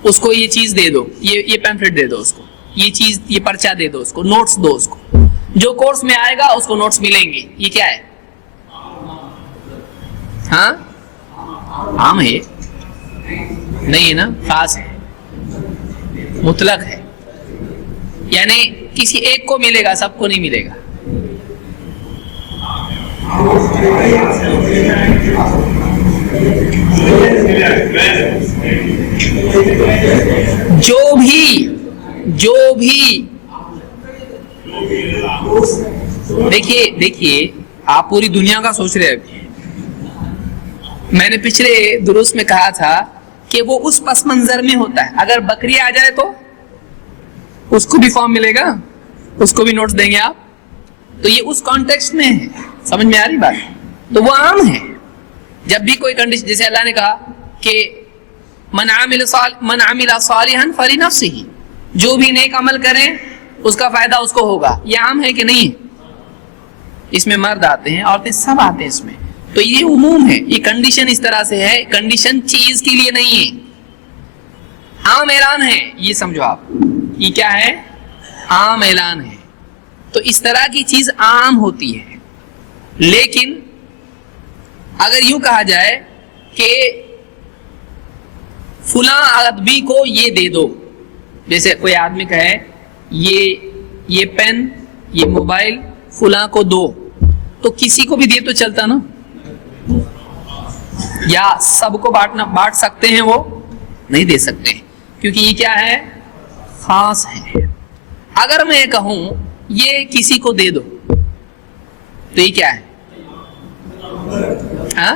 اس کو یہ چیز دے دو, یہ پیمفلیٹ دے دو اس کو, یہ چیز, یہ پرچہ دے دو اس کو, نوٹس دو اس کو, جو کورس میں آئے گا اس کو نوٹس ملیں گے. یہ کیا ہے؟ ہاں عام ہے, نہیں ہے نا, خاص ہے, مطلق ہے. یعنی کسی ایک کو ملے گا, سب کو نہیں ملے گا. جو بھی دیکھیے آپ پوری دنیا کا سوچ رہے ہیں. میں نے پچھلے دروس میں کہا تھا کہ وہ اس پس منظر میں ہوتا ہے. اگر بکری آ جائے تو اس کو بھی فارم ملے گا, اس کو بھی نوٹس دیں گے آپ. تو یہ اس کانٹیکسٹ میں ہے, سمجھ میں آ رہی بات؟ تو وہ عام ہے. جب بھی کوئی کنڈیشن, جیسے اللہ نے کہا کہ من عمل صالحا فلنفسه, جو بھی نیک عمل کریں اس کا فائدہ اس کو ہوگا. یہ عام ہے کہ نہیں؟ اس میں مرد آتے ہیں, عورتیں, سب آتے ہیں اس میں. تو یہ عموم ہے. یہ کنڈیشن اس طرح سے ہے, کنڈیشن چیز کے لیے نہیں ہے, عام اعلان ہے. یہ سمجھو آپ, یہ کیا ہے؟ عام اعلان ہے. تو اس طرح کی چیز عام ہوتی ہے. لیکن اگر یوں کہا جائے کہ فلاں آدمی کو یہ دے دو, جیسے کوئی آدمی کہے یہ پین, یہ موبائل فلاں کو دو, تو کسی کو بھی دے تو چلتا نا, یا سب کو بانٹ سکتے ہیں؟ وہ نہیں دے سکتے, کیونکہ یہ کیا ہے؟ خاص ہے. اگر میں کہوں یہ کسی کو دے دو, تو یہ کیا ہے؟ ہاں,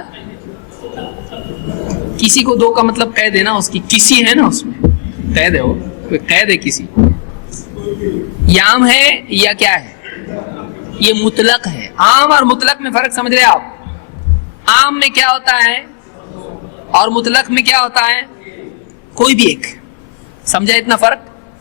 کسی کو دو کا مطلب قید ہے نا, اس کی کسی ہے نا, اس میں قید ہے, وہ کوئی قید ہے کسی. یہ عام ہے یا کیا ہے؟ یہ مطلق ہے. عام اور مطلق میں فرق سمجھ رہے آپ؟ عام میں کیا ہوتا ہے اور مطلق میں کیا ہوتا ہے؟ کوئی بھی ایک. سمجھا اتنا فرق؟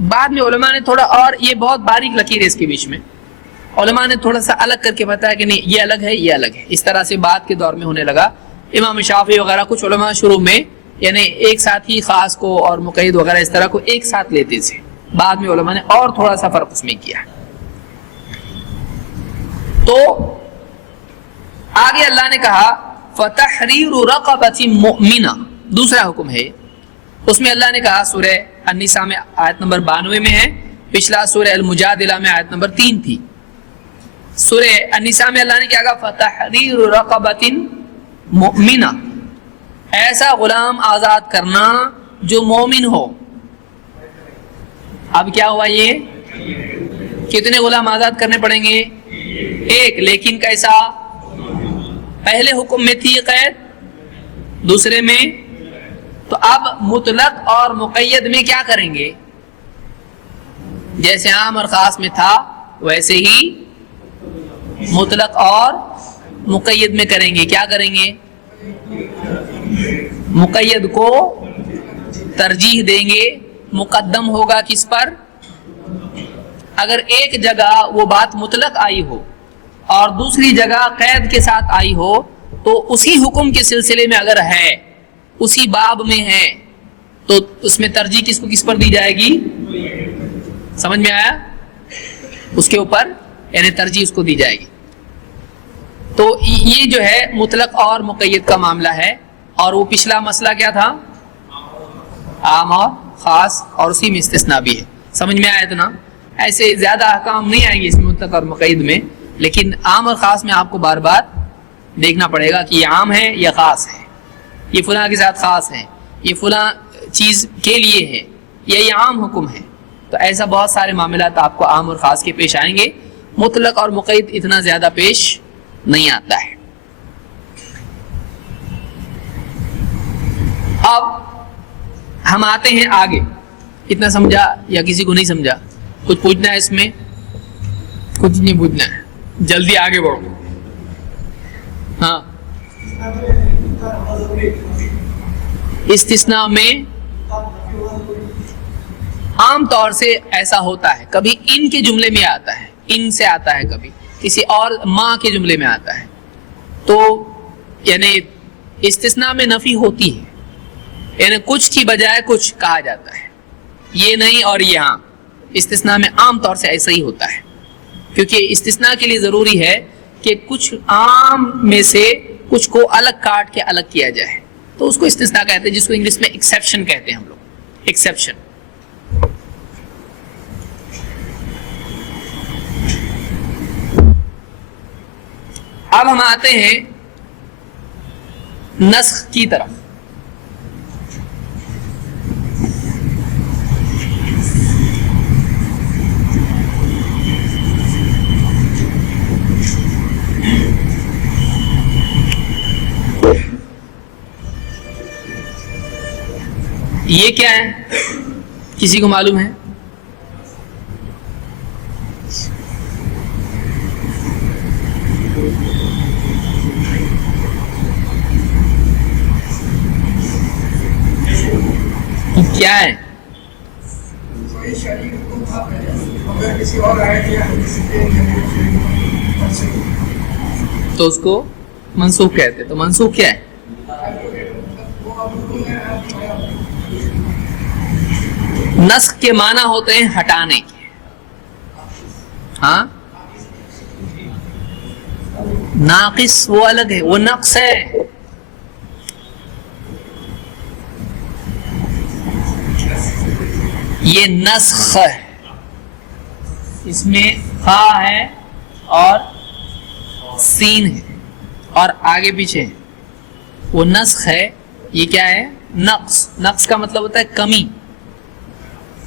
بعد میں علماء نے تھوڑا، اور یہ بہت باریک لکیر ہے اس کے بیچ میں، علماء نے تھوڑا سا الگ کر کے بتایا کہ نہیں یہ الگ ہے یہ الگ ہے. اس طرح سے بعد کے دور میں ہونے لگا. امام شافعی وغیرہ کچھ علماء شروع میں یعنی ایک ساتھ ہی خاص کو اور مقید وغیرہ اس طرح کو ایک ساتھ لیتے تھے. بعد میں علماء نے اور تھوڑا سا فرق اس میں کیا. تو آگے اللہ نے کہا فَتَحْرِيرُ رَقَبَةٍ مُؤْمِنَةٍ، دوسرا حکم ہے. اس میں اللہ نے کہا سورہ النساء میں آیت نمبر 92 میں ہے، پچھلا سورہ المجادلہ میں آیت نمبر 3 تھی. سورہ النساء میں اللہ نے کیا کہا فَتَحْرِيرُ رَقَبَةٍ مُؤْمِنَةٍ، ایسا غلام آزاد کرنا جو مومن ہو. اب کیا ہوا، یہ کتنے غلام آزاد کرنے پڑیں گے؟ ایک، لیکن کیسا؟ پہلے حکم میں تھی قید، دوسرے میں. تو اب مطلق اور مقید میں کیا کریں گے؟ جیسے عام اور خاص میں تھا ویسے ہی مطلق اور مقید میں کریں گے. کیا کریں گے؟ مقید کو ترجیح دیں گے. مقدم ہوگا کس پر؟ اگر ایک جگہ وہ بات مطلق آئی ہو اور دوسری جگہ قید کے ساتھ آئی ہو تو اسی حکم کے سلسلے میں اگر ہے، اسی باب میں ہے، تو اس میں ترجیح کس کو کس پر دی جائے گی؟ سمجھ میں آیا؟ اس کے اوپر یعنی ترجیح اس کو دی جائے گی. تو یہ جو ہے مطلق اور مقید کا معاملہ ہے. اور وہ پچھلا مسئلہ کیا تھا؟ عام اور خاص، اور اسی میں استثناء بھی ہے. سمجھ میں آیا؟ تو نا ایسے زیادہ احکام نہیں آئیں گے اس میں مطلق اور مقید میں، لیکن عام اور خاص میں آپ کو بار بار دیکھنا پڑے گا کہ یہ عام ہے یا خاص ہے، یہ فلاں کے ساتھ خاص ہے، یہ فلاں چیز کے لیے ہے، یا یہ عام حکم ہے. تو ایسا بہت سارے معاملات آپ کو عام اور خاص کے پیش آئیں گے. مطلق اور مقید اتنا زیادہ پیش نہیں آتا ہے. اب ہم آتے ہیں آگے. اتنا سمجھا یا کسی کو نہیں سمجھا؟ کچھ پوچھنا ہے اس میں؟ کچھ نہیں پوچھنا ہے، جلدی آگے بڑھو. ہاں، استثناء میں عام طور سے ایسا ہوتا ہے، کبھی ان کے جملے میں آتا ہے، ان سے آتا ہے، کبھی کسی اور ماں کے جملے میں آتا ہے. تو یعنی استثناء میں نفی ہوتی ہے، یعنی کچھ کی بجائے کچھ کہا جاتا ہے. یہ نہیں اور یہ ہاں. استثناء میں عام طور سے ایسا ہی ہوتا ہے، کیونکہ استثناء کے لیے ضروری ہے کہ کچھ عام میں سے کچھ کو الگ کاٹ کے الگ کیا جائے، تو اس کو استثناء کہتے ہیں، جس کو انگلش میں ایکسیپشن کہتے ہیں ہم لوگ. ایکسیپشن. اب ہم آتے ہیں نسخ کی طرف. یہ کیا ہے؟ کسی کو معلوم ہے؟ کیا ہے؟ تو اس کو منسوخ کہتے. تو منسوخ کیا ہے؟ نسخ کے معنی ہوتے ہیں ہٹانے کے. ہاں، ناقص وہ الگ ہے، وہ نقص ہے. یہ نسخ ہے، اس میں خا ہے اور سین ہے اور آگے پیچھے ہے. وہ نسخ ہے. یہ کیا ہے؟ نقص. نقص کا مطلب ہوتا ہے کمی.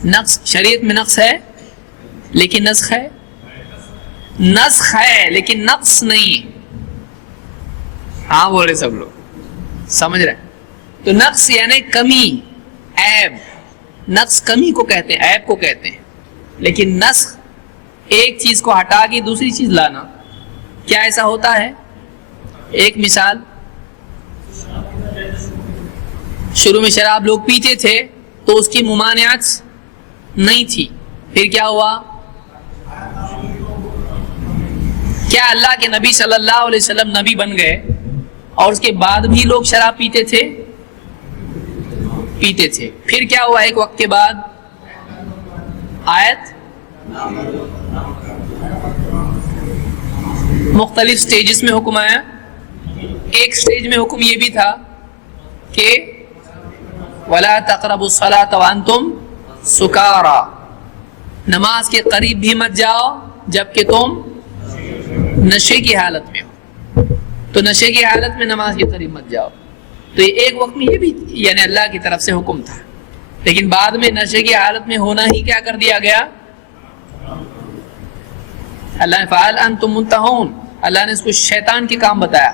نقص شریعت میں نقص ہے لیکن نسخ ہے. نسخ ہے لیکن نقص نہیں. ہاں بول رہے سب لوگ سمجھ رہے. تو نقص یعنی کمی، عیب. نقص کمی کو کہتے ہیں، عیب کو کہتے ہیں. لیکن نسخ ایک چیز کو ہٹا کے دوسری چیز لانا. کیا ایسا ہوتا ہے؟ ایک مثال، شروع میں شراب لوگ پیتے تھے تو اس کی ممانعت نہیں تھی. پھر کیا ہوا؟ کیا اللہ کے نبی صلی اللہ علیہ وسلم نبی بن گئے اور اس کے بعد بھی لوگ شراب پیتے تھے؟ پیتے تھے. پھر کیا ہوا؟ ایک وقت کے بعد آیت مختلف سٹیجز میں حکم آیا. ایک سٹیج میں حکم یہ بھی تھا کہ وَلَا تَقْرَبُوا الصَّلَاةَ وَأَنْتُمْ سُكَارَىٰ، نماز کے قریب بھی مت جاؤ جبکہ تم نشے کی حالت میں ہو. تو نشے کی حالت میں نماز کے قریب مت جاؤ. تو ایک وقت میں یہ بھی یعنی اللہ کی طرف سے حکم تھا، لیکن بعد میں نشے کی حالت میں ہونا ہی کیا کر دیا گیا؟ اللہ نے فعل انتم منتہون، اللہ نے اس کو شیطان کے کام بتایا،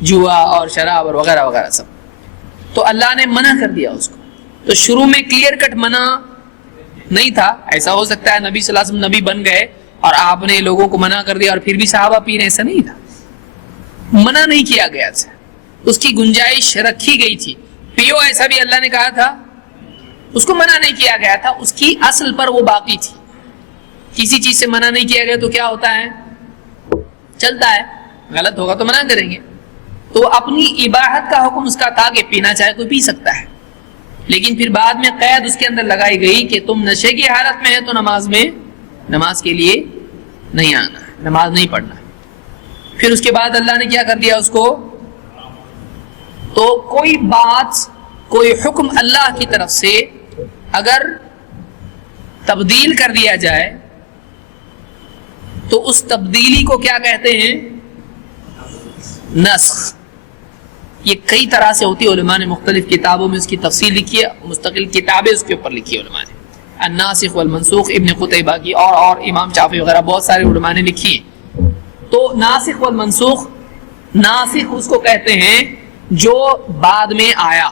جوا اور شراب اور وغیرہ وغیرہ سب. تو اللہ نے منع کر دیا اس کو. تو شروع میں کلیئر کٹ منع نہیں تھا. ایسا ہو سکتا ہے نبی صلی اللہ علیہ وسلم نبی بن گئے اور آپ نے لوگوں کو منع کر دیا اور پھر بھی صحابہ پی رہے، ایسا نہیں تھا. منع نہیں کیا گیا تھا، اس کی گنجائش رکھی گئی تھی. پیو ایسا بھی اللہ نے کہا تھا، اس کو منع نہیں کیا گیا تھا، اس کی اصل پر وہ باقی تھی. کسی چیز سے منع نہیں کیا گیا تو کیا ہوتا ہے؟ چلتا ہے. غلط ہوگا تو منع کریں گے. تو اپنی اباحت کا حکم اس کا تھا کہ پینا چاہے کوئی پی سکتا ہے، لیکن پھر بعد میں قید اس کے اندر لگائی گئی کہ تم نشے کی حالت میں ہے تو نماز کے لیے نہیں آنا، نماز نہیں پڑھنا. پھر اس کے بعد اللہ نے کیا کر دیا اس کو؟ تو کوئی بات، کوئی حکم اللہ کی طرف سے اگر تبدیل کر دیا جائے تو اس تبدیلی کو کیا کہتے ہیں؟ نسخ. یہ کئی طرح سے ہوتی ہے. علماء نے مختلف کتابوں میں اس کی تفصیل لکھی ہے، مستقل کتابیں اس کے اوپر لکھی ہے علماء نے. الناسخ والمنسوخ ابن قتیبہ کی اور امام شافعی وغیرہ بہت سارے علماء نے لکھی ہے. تو ناسخ والمنسوخ، ناسخ اس کو کہتے ہیں جو بعد میں آیا،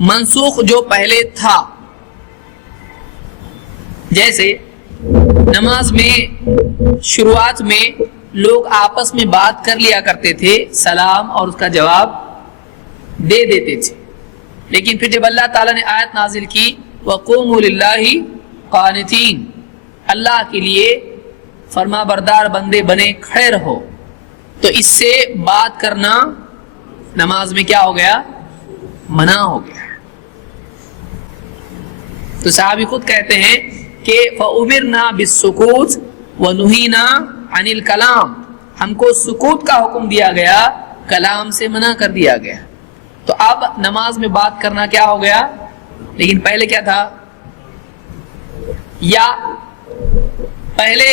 منسوخ جو پہلے تھا. جیسے نماز میں شروعات میں لوگ آپس میں بات کر لیا کرتے تھے، سلام اور اس کا جواب دے دیتے تھے، لیکن پھر جب اللہ تعالیٰ نے آیت نازل کی وَقُومُوا لِلَّهِ قَانِتِينَ، اللہ کے لیے فرما بردار بندے بنے کھڑے رہو، تو اس سے بات کرنا نماز میں کیا ہو گیا؟ منع ہو گیا. تو صحابی خود کہتے ہیں کہ فَأُمِرْنَا بِالسُّكُوتِ وَنُهِينَا عن الکلام، ہم کو سکوت کا حکم دیا گیا، کلام سے منع کر دیا گیا. تو اب نماز میں بات کرنا کیا ہو گیا؟ لیکن پہلے کیا تھا؟ یا پہلے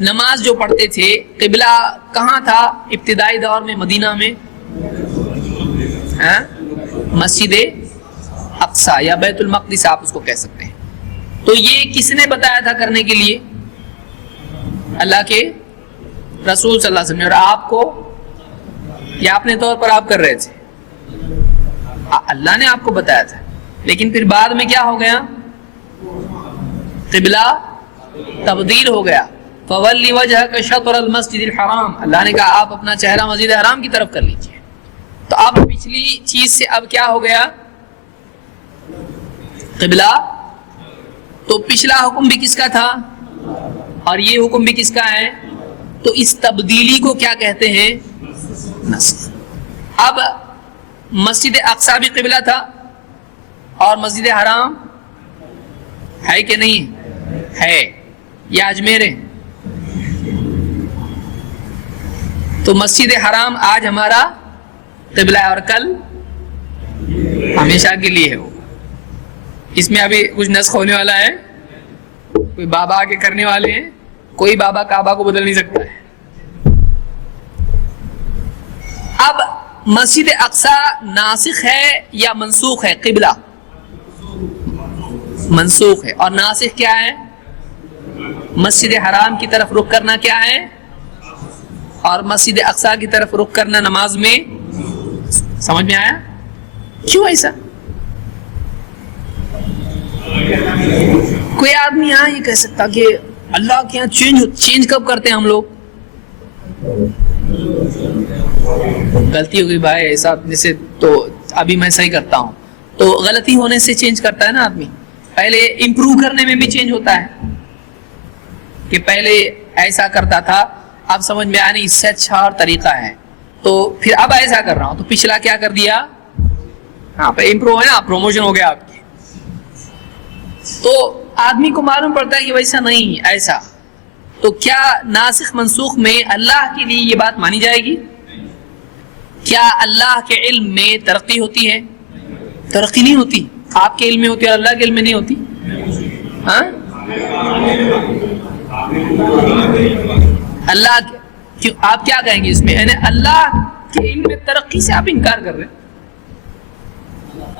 نماز جو پڑھتے تھے قبلہ کہاں تھا ابتدائی دور میں؟ مدینہ میں مسجد اقصی یا بیت المقدس آپ اس کو کہہ سکتے ہیں. تو یہ کس نے بتایا تھا کرنے کے لیے؟ اللہ کے رسول صلی اللہ علیہ وسلم. اور آپ کو یا اپنے طور پر آپ کر رہے تھے؟ اللہ نے آپ کو بتایا تھا، لیکن پھر بعد میں کیا ہو گیا؟ قبلہ تبدیل ہو گیا. فَوَلِّ وَجْهَكَ شَطْرَ الْمَسْجِدِ الْحَرَامِ، اللہ نے کہا آپ اپنا چہرہ مسجد حرام کی طرف کر لیجئے. تو اب پچھلی چیز سے اب کیا ہو گیا؟ قبلہ. تو پچھلا حکم بھی کس کا تھا اور یہ حکم بھی کس کا ہے؟ تو اس تبدیلی کو کیا کہتے ہیں؟ نسخ. اب مسجد اقصی بھی قبلہ تھا اور مسجد حرام ہے کہ نہیں ہے؟ یا اجمیر ہے؟ تو مسجد حرام آج ہمارا قبلہ ہے اور کل ہمیشہ کے لیے ہے. وہ اس میں ابھی کچھ نسخ ہونے والا ہے. کوئی بابا آگے کرنے والے ہیں، کوئی بابا کعبہ کو بدل نہیں سکتا ہے. اب مسجد اقصی ناسخ ہے یا منسوخ ہے؟ قبلہ منسوخ ہے. اور ناسخ کیا ہے؟ مسجد حرام کی طرف رخ کرنا کیا ہے؟ اور مسجد اقصی کی طرف رخ کرنا نماز میں. سمجھ میں آیا کیوں ایسا؟ کوئی آدمی یہاں یہ کہہ سکتا کہ اللہ کے یہاں چینج کب کرتے ہیں ہم لوگ؟ غلطی ہو گئی بھائی ایسا جیسے، تو ابھی میں صحیح کرتا ہوں تو غلطی ہونے سے چینج کرتا ہے نا آدمی. پہلے امپروو کرنے میں بھی چینج ہوتا ہے کہ پہلے ایسا کرتا تھا، اب سمجھ میں آنے اس سے اچھا اور طریقہ ہے تو پھر اب ایسا کر رہا ہوں، تو پچھلا کیا کر دیا، ہاں پہ امپروو ہے نا، پروموشن ہو گیا آپ کی. تو آدمی کو معلوم پڑتا ہے کہ ویسا نہیں ایسا. تو کیا ناسخ منسوخ میں اللہ کے لیے یہ بات مانی جائے گی؟ کیا اللہ کے علم میں ترقی ہوتی ہے؟ ترقی نہیں ہوتی. آپ کے علم میں ہوتی ہے اور اللہ کے علم میں نہیں ہوتی. ہاں اللہ کیوں، آپ کیا کہیں گے اس میں؟ یعنی اللہ کے علم میں ترقی سے آپ انکار کر رہے ہیں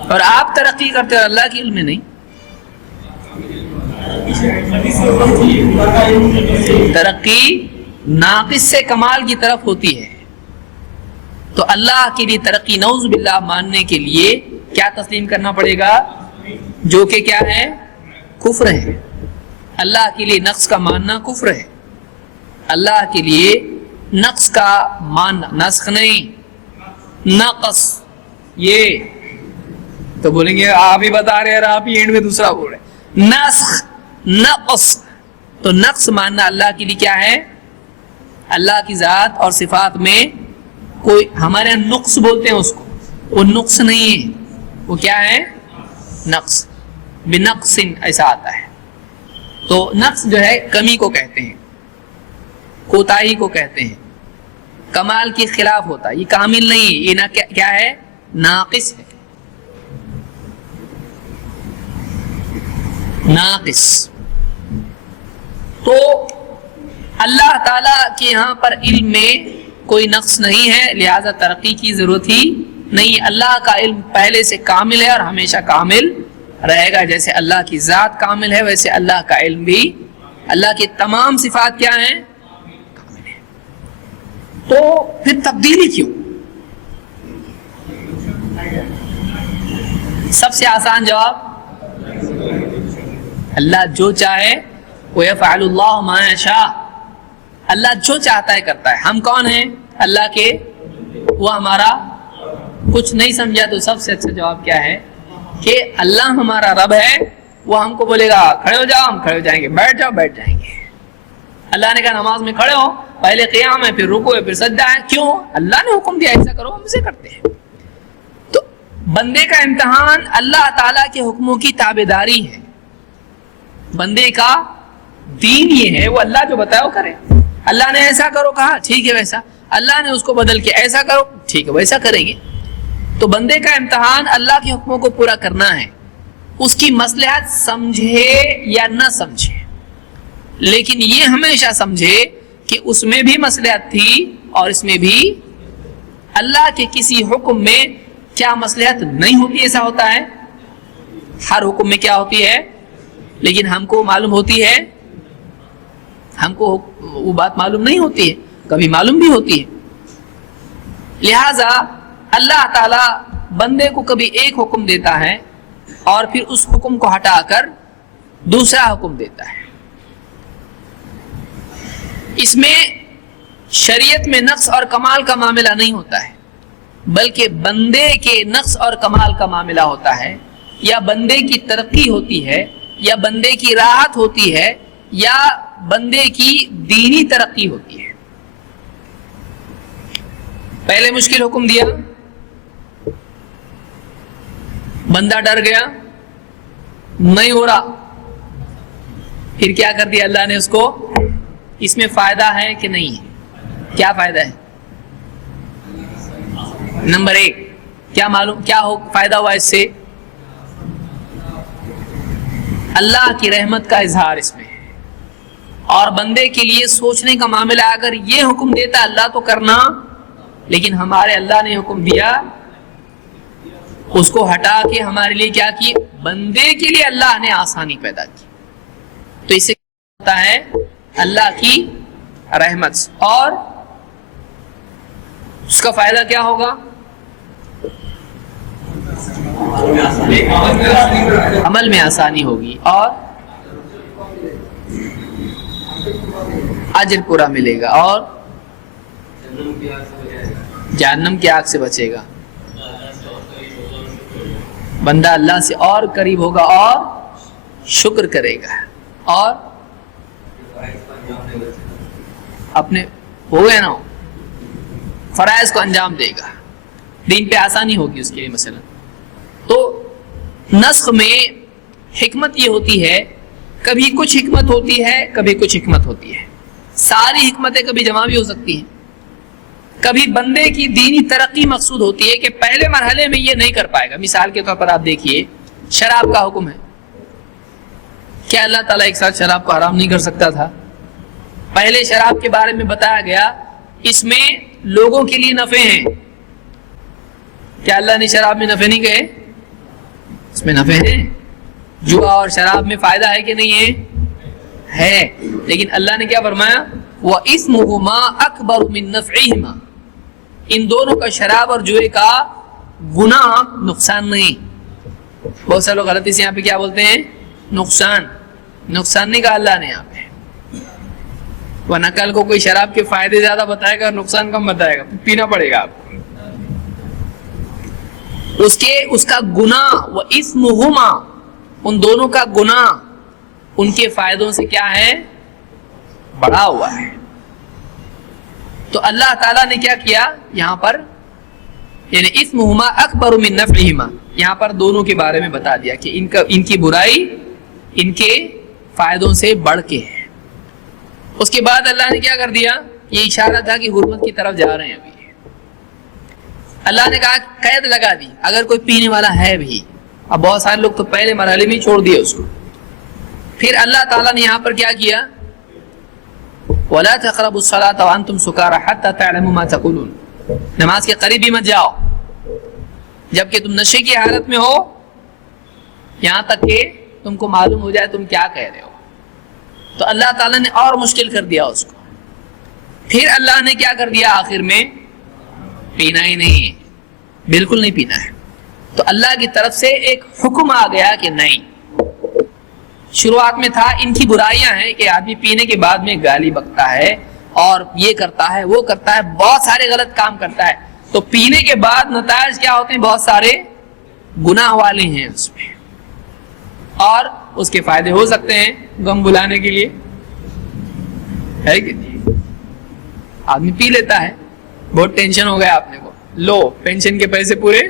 اور آپ ترقی کرتے ہیں اللہ کے علم میں نہیں. ترقی ناقص سے کمال کی طرف ہوتی ہے. تو اللہ کے لیے ترقی نعوذ باللہ ماننے کے لیے کیا تسلیم کرنا پڑے گا؟ جو کہ کیا ہے؟ کفر ہے. اللہ کے لیے نقص کا ماننا کفر ہے. اللہ کے لیے نقص کا ماننا، نسخ نہیں نقص. یہ تو بولیں گے آپ ہی بتا رہے ہیں، آپ ہی اینڈ میں دوسرا بول رہے. نسخ نقص، تو نقص ماننا اللہ کے لیے کیا ہے؟ اللہ کی ذات اور صفات میں کوئی، ہمارے یہاں نقص بولتے ہیں اس کو، وہ نقص نہیں ہے، وہ کیا ہے؟ نقص. بنقص ایسا آتا ہے. تو نقص جو ہے کمی کو کہتے ہیں، کوتاہی کو کہتے ہیں، کمال کے خلاف ہوتا ہے. یہ کامل نہیں، یہ نہ کیا ہے؟ ناقص ہے. ناقص. تو اللہ تعالی کے یہاں پر علم میں کوئی نقص نہیں ہے، لہذا ترقی کی ضرورت ہی نہیں. اللہ کا علم پہلے سے کامل ہے اور ہمیشہ کامل رہے گا. جیسے اللہ کی ذات کامل ہے ویسے اللہ کا علم بھی، اللہ کی تمام صفات کیا ہیں؟ کامل ہے. تو پھر تبدیلی کیوں؟ سب سے آسان جواب، اللہ جو چاہے وَيَفْعَلُ اللَّهُ مَا يَشَاءُ. اللہ جو چاہتا ہے کرتا ہے. ہم کون ہیں؟ اللہ کے، وہ ہمارا کچھ نہیں سمجھا تو سب سے اچھا جواب کیا ہے کہ اللہ ہمارا رب ہے. وہ ہم کو بولے گا کھڑے ہو جاؤ، ہم کھڑے ہو جائیں گے، بیٹھ جاؤ بیٹھ جائیں گے. اللہ نے کہا نماز میں کھڑے ہو، پہلے قیام ہے، پھر رکوع ہے، پھر سجدہ ہے. کیوں؟ اللہ نے حکم دیا ایسا کرو، ہم اسے کرتے ہیں. تو بندے کا امتحان اللہ تعالیٰ کے حکموں کی تابعداری ہے. بندے کا دین یہ ہے، وہ اللہ جو بتایا وہ کرے. اللہ نے ایسا کرو کہا، ٹھیک ہے ویسا. اللہ نے اس کو بدل کے ایسا کرو، ٹھیک ہے ویسا کریں گے. تو بندے کا امتحان اللہ کے حکموں کو پورا کرنا ہے. اس کی مصلحت سمجھے یا نہ سمجھے، لیکن یہ ہمیشہ سمجھے کہ اس میں بھی مصلحت تھی اور اس میں بھی. اللہ کے کسی حکم میں کیا مصلحت نہیں ہوتی؟ ایسا ہوتا ہے ہر حکم میں کیا ہوتی ہے، لیکن ہم کو معلوم ہوتی ہے، ہم کو وہ بات معلوم نہیں ہوتی ہے، کبھی معلوم بھی ہوتی ہے. لہذا اللہ تعالی بندے کو کبھی ایک حکم دیتا ہے اور پھر اس حکم کو ہٹا کر دوسرا حکم دیتا ہے. اس میں شریعت میں نقص اور کمال کا معاملہ نہیں ہوتا ہے، بلکہ بندے کے نقص اور کمال کا معاملہ ہوتا ہے. یا بندے کی ترقی ہوتی ہے، یا بندے کی راحت ہوتی ہے، یا بندے کی دینی ترقی ہوتی ہے. پہلے مشکل حکم دیا، بندہ ڈر گیا، نہیں ہو رہا، پھر کیا کر دیا اللہ نے اس کو؟ اس میں فائدہ ہے کہ نہیں ہے؟ کیا فائدہ ہے؟ نمبر 1 کیا معلوم کیا ہو فائدہ ہوا اس سے؟ اللہ کی رحمت کا اظہار اس میں ہے. اور بندے کے لیے سوچنے کا معاملہ، اگر یہ حکم دیتا اللہ تو کرنا، لیکن ہمارے اللہ نے حکم دیا، اس کو ہٹا کے ہمارے لیے کیا کی؟ بندے کے لیے اللہ نے آسانی پیدا کی. تو اس سے کیا ہوتا ہے؟ اللہ کی رحمت. اور اس کا فائدہ کیا ہوگا؟ عمل میں آسانی ہوگی اور اجر پورا ملے گا اور جہنم کی آگ سے بچے گا. بندہ اللہ سے اور قریب ہوگا اور شکر کرے گا اور اپنے ہو گیا نا فرائض کو انجام دے گا، دین پہ آسانی ہوگی اس کے لیے مثلا. تو نسخ میں حکمت یہ ہوتی ہے، کبھی کچھ حکمت ہوتی ہے کبھی کچھ حکمت ہوتی ہے. ساری حکمتیں کبھی جمع بھی ہو سکتی ہیں. کبھی بندے کی دینی ترقی مقصود ہوتی ہے کہ پہلے مرحلے میں یہ نہیں کر پائے گا. مثال کے طور پر آپ دیکھیے شراب کا حکم ہے، کیا اللہ تعالیٰ ایک ساتھ شراب کو حرام نہیں کر سکتا تھا؟ پہلے شراب کے بارے میں بتایا گیا اس میں لوگوں کے لیے نفع ہیں. کیا اللہ نے شراب میں نفع نہیں کہے؟ اس میں نفع ہے. جوا اور شراب میں فائدہ ہے کہ نہیں ہے؟ لیکن اللہ نے کیا فرمایا؟ وَإِثْمُهُمَا أَكْبَرُ مِن نَفْعِهِمَا. ان دونوں کا، شراب اور جوئے کا، گناہ نقصان نہیں. بہت سے لوگ غلطی سے یہاں پہ کیا بولتے ہیں؟ نقصان. نقصان نہیں کہا اللہ نے یہاں پہ، ورنہ کل کو کوئی شراب کے فائدے زیادہ بتائے گا، نقصان کم بتائے گا، پینا پڑے گا آپ کو. اس کا گناہ، وَإِثْمُهُمَا، ان دونوں کا گناہ ان کے فائدوں سے کیا ہے؟ بڑا ہوا ہے. تو اللہ تعالیٰ نے کیا کیا یہاں پر؟ یعنی اسمہما اکبر من نفعہما، یہاں پر دونوں کے بارے میں بتا دیا کہ ان کی برائی ان کے فائدوں سے بڑھ کے ہے. اس کے بعد اللہ نے کیا کر دیا؟ یہ اشارہ تھا کہ حرمت کی طرف جا رہے ہیں. ابھی اللہ نے کہا قید لگا دی اگر کوئی پینے والا ہے بھی. اب بہت سارے لوگ تو پہلے مرحلے میں چھوڑ دیے اس کو. پھر اللہ تعالیٰ نے یہاں پر کیا کیا؟ وَلَا تَقْرَبُوا الصَّلَاةَ وَأَنْتُمْ سُكَارَىٰ حَتَّىٰ تَعْلَمُوا مَا تَقُولُونَ. نماز کے قریب بھی مت جاؤ جبکہ تم نشے کی حالت میں ہو، یہاں تک کہ تم کو معلوم ہو جائے تم کیا کہہ رہے ہو. تو اللہ تعالیٰ نے اور مشکل کر دیا اس کو. پھر اللہ نے کیا کر دیا آخر میں؟ پینا ہی نہیں ہے، بالکل نہیں پینا ہے. تو اللہ کی طرف سے ایک حکم آ گیا کہ نہیں. شروعات میں تھا ان کی برائیاں ہیں کہ آدمی پینے کے بعد میں گالی بکتا ہے اور یہ کرتا ہے وہ کرتا ہے، بہت سارے غلط کام کرتا ہے. تو پینے کے بعد نتائج کیا ہوتے ہیں؟ بہت سارے گناہ والے ہیں اس میں، اور اس کے فائدے ہو سکتے ہیں غم بلانے کے لیے، ہے کہ نہیں؟ آدمی پی لیتا ہے، بہت ٹینشن ہو گیا آپ نے کو، لو پینشن کے پیسے پورے،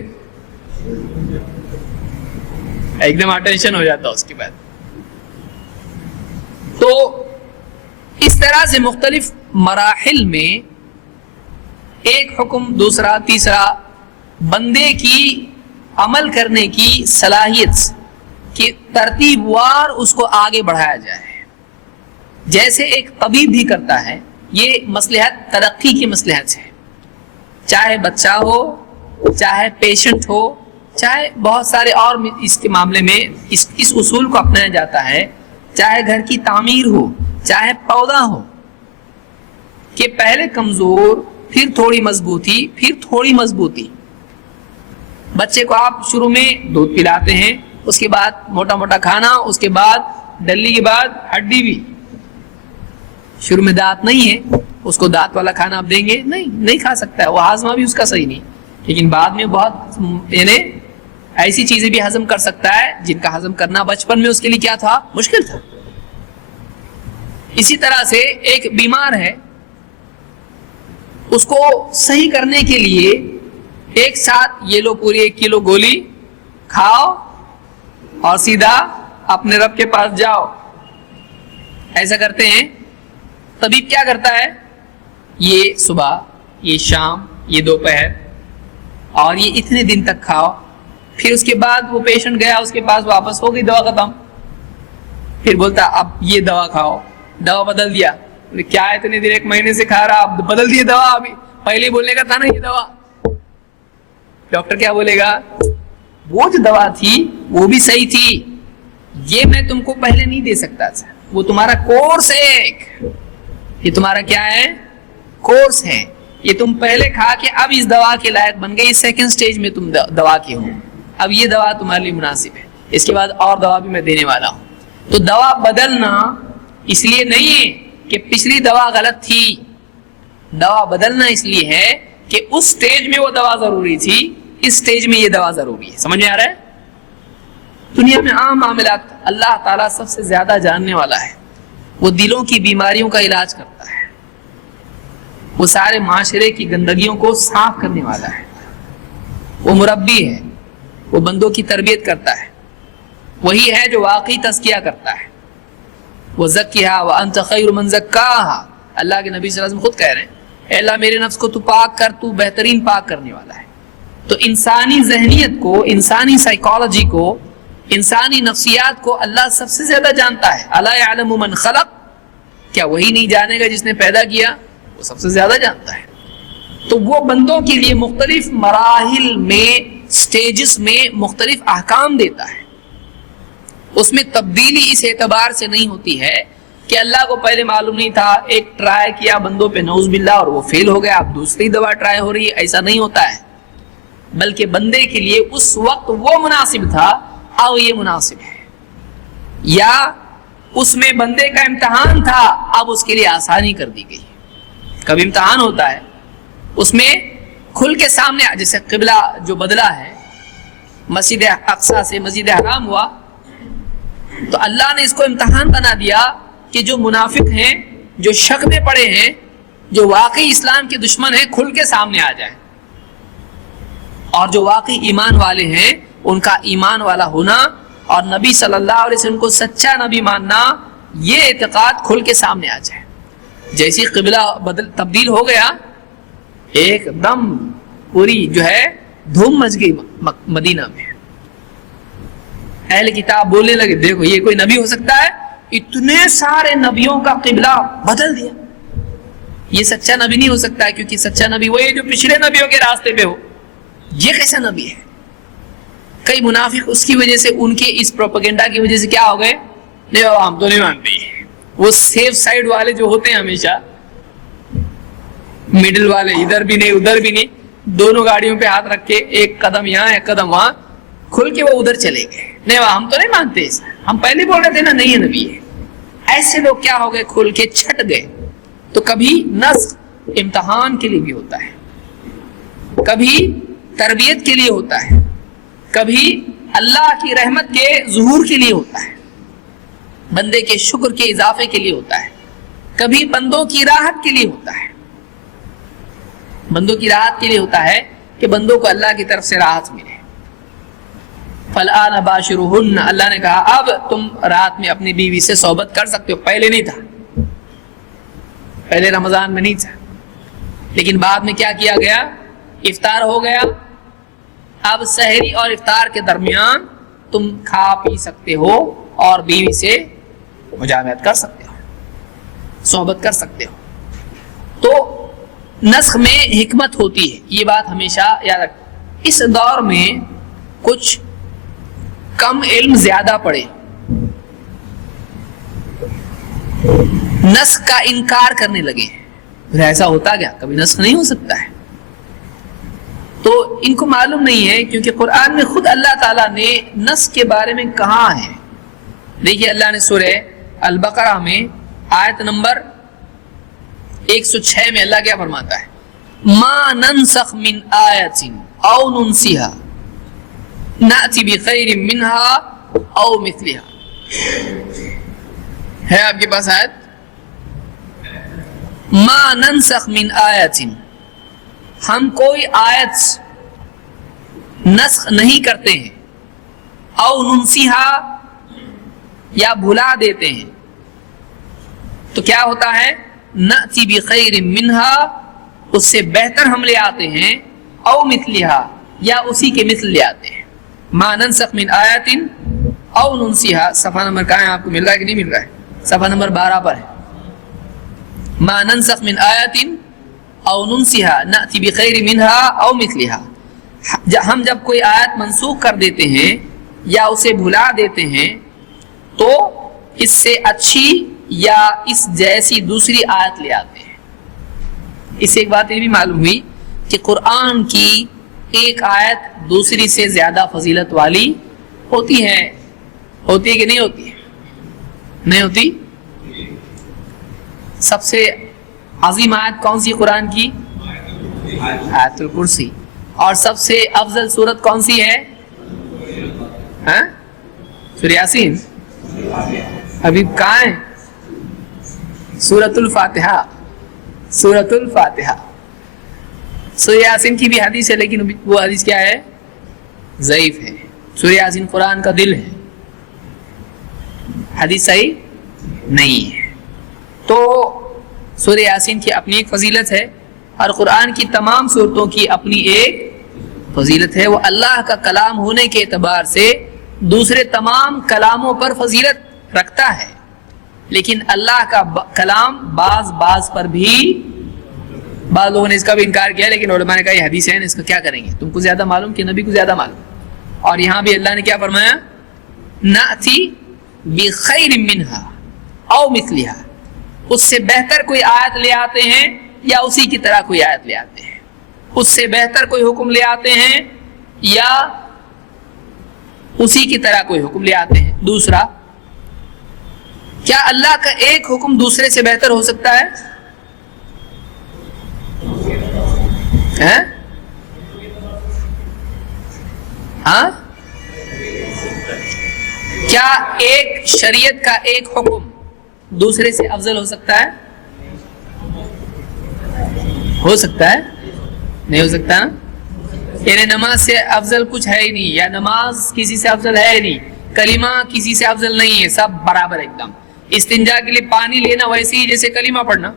ایک دم ٹینشن ہو جاتا اس کے بعد. تو اس طرح سے مختلف مراحل میں ایک حکم دوسرا تیسرا، بندے کی عمل کرنے کی صلاحیت کہ ترتیب وار اس کو آگے بڑھایا جائے. جیسے ایک طبیب بھی کرتا ہے، یہ مصلحت ترقی کی مصلحت ہے. چاہے بچہ ہو، چاہے پیشنٹ ہو، چاہے بہت سارے اور اس کے معاملے میں اس اصول کو اپنایا جاتا ہے. چاہے گھر کی تعمیر ہو، چاہے پودا ہو، کہ پہلے کمزور، پھر تھوڑی مضبوطی، پھر تھوڑی مضبوطی. بچے کو آپ شروع میں دودھ پلاتے ہیں، اس کے بعد موٹا موٹا کھانا، اس کے بعد ڈلی کے بعد ہڈی بھی. شروع میں دانت نہیں ہے، اس کو دانت والا کھانا آپ دیں گے؟ نہیں کھا سکتا ہے، وہ ہاضمہ بھی اس کا صحیح نہیں. لیکن بعد میں بہت یعنی ایسی چیزیں بھی ہضم کر سکتا ہے جن کا ہضم کرنا بچپن میں اس کے لیے کیا تھا؟ مشکل تھا. اسی طرح سے ایک بیمار ہے، اس کو صحیح کرنے کے لیے ایک ساتھ یہ لو پوری 1 کلو گولی کھاؤ اور سیدھا اپنے رب کے پاس جاؤ، ایسا کرتے ہیں. طبیب کیا کرتا ہے؟ یہ صبح، یہ شام، یہ دوپہر، اور یہ اتنے دن تک کھاؤ. پھر اس کے بعد وہ پیشنٹ گیا اس کے پاس، واپس ہو گئی دوا ختم، پھر بولتا اب یہ دوا کھاؤ. دوا بدل دیا، کیا اتنے دن 1 مہینے سے کھا رہا، اب بدل دیے دوا. ابھی پہلے بولنے کا تھا نا یہ دوا. ڈاکٹر کیا بولے گا؟ وہ جو دوا تھی وہ بھی صحیح تھی، یہ میں تم کو پہلے نہیں دے سکتا تھا، وہ تمہارا کورس ہے. یہ تمہارا کیا ہے؟ کورس ہے. یہ تم پہلے کھا کے اب اس دوا کے لائق بن گئے، 2nd سٹیج میں تم دوا کے ہو، اب یہ دوا تمہارے لیے مناسب ہے. اس کے بعد اور دوا بھی میں دینے والا ہوں. تو دوا بدلنا اس لیے نہیں ہے کہ پچھلی دوا غلط تھی، دوا بدلنا اس لیے ہے کہ اس سٹیج میں وہ دوا ضروری تھی، اس سٹیج میں یہ دوا ضروری ہے. سمجھ میں آ رہا ہے؟ دنیا میں عام معاملات اللہ تعالیٰ سب سے زیادہ جاننے والا ہے. وہ دلوں کی بیماریوں کا علاج کرتا ہے, وہ سارے معاشرے کی گندگیوں کو صاف کرنے والا ہے, وہ مربی ہے, وہ بندوں کی تربیت کرتا ہے, وہی ہے جو واقعی تزکیہ کرتا ہے. وہ زکیہا وانت خیر من زکاہا, اللہ کے نبی صلی اللہ علیہ وسلم خود کہہ رہے ہیں اے اللہ میرے نفس کو تو پاک کر, تو بہترین پاک کرنے والا ہے. تو انسانی ذہنیت کو, انسانی سائیکالوجی کو, انسانی نفسیات کو اللہ سب سے زیادہ جانتا ہے. الا یعلم من خلق, کیا وہی نہیں جانے گا جس نے پیدا کیا؟ وہ سب سے زیادہ جانتا ہے. تو وہ بندوں کے لیے مختلف مراحل میں, سٹیجز میں مختلف احکام دیتا ہے. اس میں تبدیلی اس اعتبار سے نہیں ہوتی ہے کہ اللہ کو پہلے معلوم نہیں تھا, ایک ٹرائی کیا بندوں پہ نعوذ باللہ اور وہ فیل ہو گیا, اب دوسری دفعہ ٹرائی ہو رہی ہے, ایسا نہیں ہوتا ہے. بلکہ بندے کے لیے اس وقت وہ مناسب تھا, اب یہ مناسب ہے, یا اس میں بندے کا امتحان تھا, اب اس کے لیے آسانی کر دی گئی. کبھی امتحان ہوتا ہے اس میں کھل کے سامنے, جیسے قبلہ جو بدلا ہے مسجد اقصی سے مسجد حرام ہوا, تو اللہ نے اس کو امتحان بنا دیا کہ جو منافق ہیں, جو شک میں پڑے ہیں, جو واقعی اسلام کے دشمن ہیں, کھل کے سامنے آ جائیں, اور جو واقعی ایمان والے ہیں ان کا ایمان والا ہونا اور نبی صلی اللہ علیہ وسلم کو سچا نبی ماننا, یہ اعتقاد کھل کے سامنے آ جائے. جیسی قبلہ تبدیل ہو گیا, ایک دم پوری جو ہے دھوم مچ گئی مدینہ میں. اہل کتاب بولنے لگے دیکھو یہ کوئی نبی ہو سکتا ہے, اتنے سارے نبیوں کا قبلہ بدل دیا, یہ سچا نبی نہیں ہو سکتا ہے, کیونکہ سچا نبی وہی جو پچھلے نبیوں کے راستے پہ ہو, یہ کیسا نبی ہے. کئی منافق اس کی وجہ سے, ان کے اس پروپیگنڈا کی وجہ سے کیا ہو گئے, نہیں بابا ہم تو نہیں مانتے. وہ سیف سائڈ والے جو ہوتے ہیں ہمیشہ, مڈل والے, ادھر بھی نہیں ادھر بھی نہیں, دونوں گاڑیوں پہ ہاتھ رکھ کے ایک قدم یہاں ایک قدم وہاں, کھل کے وہ ادھر چلے گئے, نہیں ہم تو نہیں مانتے ایسا, ہم پہلے بول رہے تھے نا نہیں ہے نبی ہے. ایسے لوگ کیا ہو گئے, کھل کے چھٹ گئے. تو کبھی نسخ امتحان کے لیے بھی ہوتا ہے, کبھی تربیت کے لیے ہوتا ہے, کبھی اللہ کی رحمت کے ظہور کے لیے ہوتا ہے, بندے کے شکر کے اضافے کے لیے ہوتا ہے, کبھی بندوں کی راحت کے لیے ہوتا ہے. بندوں کی راحت کے لیے ہوتا ہے کہ بندوں کو اللہ کی طرف سے راحت ملے. فَالْآنَ بَاشِرُهُنَّ, اللہ نے کہا اب تم رات میں اپنی بیوی سے صحبت کر سکتے ہو. پہلے نہیں تھا, پہلے رمضان میں نہیں تھا, لیکن بعد میں کیا کیا گیا, افطار ہو گیا, اب سحری اور افطار کے درمیان تم کھا پی سکتے ہو اور بیوی سے مجامعت کر سکتے ہو, صحبت کر سکتے ہو. تو نسخ میں حکمت ہوتی ہے, یہ بات ہمیشہ یاد رکھ. اس دور میں کچھ کم علم زیادہ پڑے, نسخ کا انکار کرنے لگے. ایسا ہوتا کیا, کبھی نسخ نہیں ہو سکتا ہے. تو ان کو معلوم نہیں ہے, کیونکہ قرآن میں خود اللہ تعالیٰ نے نسخ کے بارے میں کہا ہے. دیکھیے اللہ نے سورہ البقرہ میں آیت نمبر 106 میں اللہ کیا فرماتا ہے, ما ننسخ من آیت او ننسیہا نأتی بخیر منہا او مثلہا. ہے آپ کے پاس آیت, ما ننسخ من آیت, ہم کوئی آیت نسخ نہیں کرتے ہیں, او ننسیہا یا بھلا دیتے ہیں, تو کیا ہوتا ہے, نأتی بخیر منہا, اس سے بہتر ہم لے آتے ہیں, او مثلہا یا اسی کے مثل لے آتے ہیں. ما ننسخ من آیت او ننسیہا, صفحہ نمبر کہاں ہے, آپ کو مل رہا ہے کہ نہیں مل رہا ہے, صفحہ نمبر 12 پر ہے. ما ننسخ من آیت او ننسیہا نأتی بخیر منہا او مثلہا, ہم جب کوئی آیت منسوخ کر دیتے ہیں یا اسے بھلا دیتے ہیں تو اس سے اچھی یا اس جیسی دوسری آیت لے آتے ہیں. اس سے ایک بات یہ بھی معلوم ہوئی کہ قرآن کی ایک آیت دوسری سے زیادہ فضیلت والی ہوتی ہے. ہوتی ہے کہ نہیں ہوتی ہے, نہیں ہوتی. سب سے عظیم آیت کون سی قرآن کی, آیت الکرسی. اور سب سے افضل سورت کون سی ہے, سورہ یاسین ابھی کہاں ہے؟ سورۃ الفاتحہ، سورۃ الفاتحہ۔ سورہ یاسین کی بھی حدیث ہے لیکن وہ حدیث کیا ہے؟ ضعیف ہے۔ سورہ یاسین قرآن کا دل ہے، حدیث صحیح نہیں ہے۔ تو سورہ یاسین کی اپنی ایک فضیلت ہے اور قرآن کی تمام سورتوں کی اپنی ایک فضیلت ہے۔ وہ اللہ کا کلام ہونے کے اعتبار سے دوسرے تمام کلاموں پر فضیلت رکھتا ہے، لیکن اللہ کا کلام بعض پر بھی، بعض لوگوں نے اس کا بھی انکار کیا، لیکن علماء نے کہا یہ حدیث ہے، اس کا کیا کریں گے؟ تم کو زیادہ معلوم کہ نبی کو زیادہ معلوم۔ اور یہاں بھی اللہ نے کیا فرمایا؟ نأتی بخیر منہا او مثلہا، اس سے بہتر کوئی آیت لے آتے ہیں یا اسی کی طرح کوئی آیت لے آتے ہیں، اس سے بہتر کوئی حکم لے آتے ہیں یا اسی کی طرح کوئی حکم لے آتے ہیں۔ دوسرا، کیا اللہ کا ایک حکم دوسرے سے بہتر ہو سکتا ہے؟ ہاں؟ کیا ایک شریعت کا ایک حکم دوسرے سے افضل ہو سکتا ہے؟ ہو سکتا ہے؟ نہیں ہو سکتا نا؟ یعنی نماز سے افضل کچھ ہے ہی نہیں، یا نماز کسی سے افضل ہے ہی نہیں، کلمہ کسی سے افضل نہیں ہے، سب برابر ایک دم۔ استنجا کے لیے پانی لینا ویسے ہی جیسے کلمہ پڑھنا،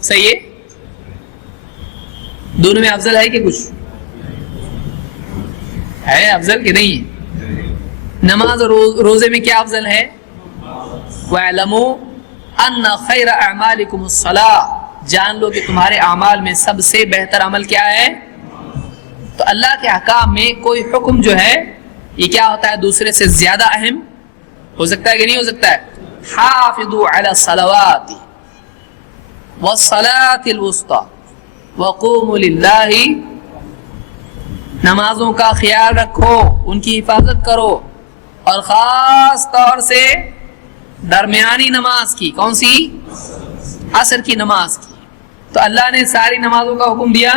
صحیح ہے؟ دونوں میں افضل ہے کہ کچھ ہے افضل کہ نہیں ہے؟ نماز اور روزے میں کیا افضل ہے؟ وَاعْلَمُوا أَنَّ خَيْرَ أَعْمَالِكُمُ الصَّلَاةُ، جان لو کہ تمہارے اعمال میں سب سے بہتر عمل کیا ہے؟ تو اللہ کے احکام میں کوئی حکم جو ہے یہ کیا ہوتا ہے؟ دوسرے سے زیادہ اہم ہو سکتا ہے کہ نہیں ہو سکتا ہے؟ حافظوا علی الصلوات والصلاة الوسطى وقوموا للہ، نمازوں کا خیال رکھو، ان کی حفاظت کرو، اور خاص طور سے درمیانی نماز کی، کون سی؟ عصر کی نماز کی۔ تو اللہ نے ساری نمازوں کا حکم دیا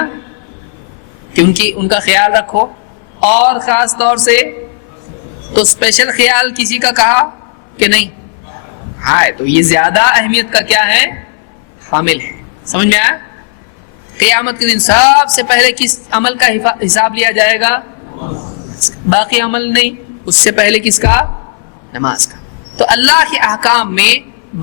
کہ ان کا خیال رکھو، اور خاص طور سے تو اسپیشل خیال کسی کا کہا کہ نہیں؟ ہاں، تو یہ زیادہ اہمیت کا کیا ہے؟ حامل ہے۔ سمجھ میں آیا؟ قیامت کے دن سب سے پہلے کس عمل کا حساب لیا جائے گا؟ باقی عمل نہیں، اس سے پہلے کس کا؟ نماز کا۔ تو اللہ کے احکام میں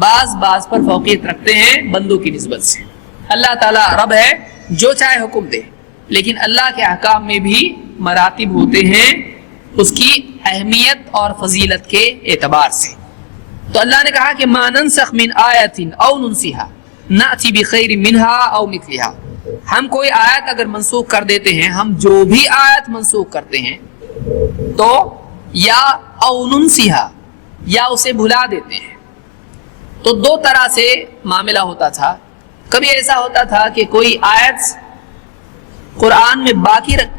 بعض پر فوقیت رکھتے ہیں بندوں کی نسبت سے۔ اللہ تعالیٰ رب ہے، جو چاہے حکم دے، لیکن اللہ کے احکام میں بھی مراتب ہوتے ہیں اس کی اہمیت اور فضیلت کے اعتبار سے۔ تو اللہ نے کہا کہ ما ننسخ من آیت او ننسیہا نأتی بخیر منہا او مثلہا، ہم کوئی آیت اگر منسوخ کر دیتے ہیں، ہم جو بھی آیت منسوخ کرتے ہیں تو یا او ننسیہا، یا اسے بھلا دیتے ہیں۔ تو دو طرح سے معاملہ ہوتا تھا۔ کبھی ایسا ہوتا تھا کہ کوئی آیت قرآن میں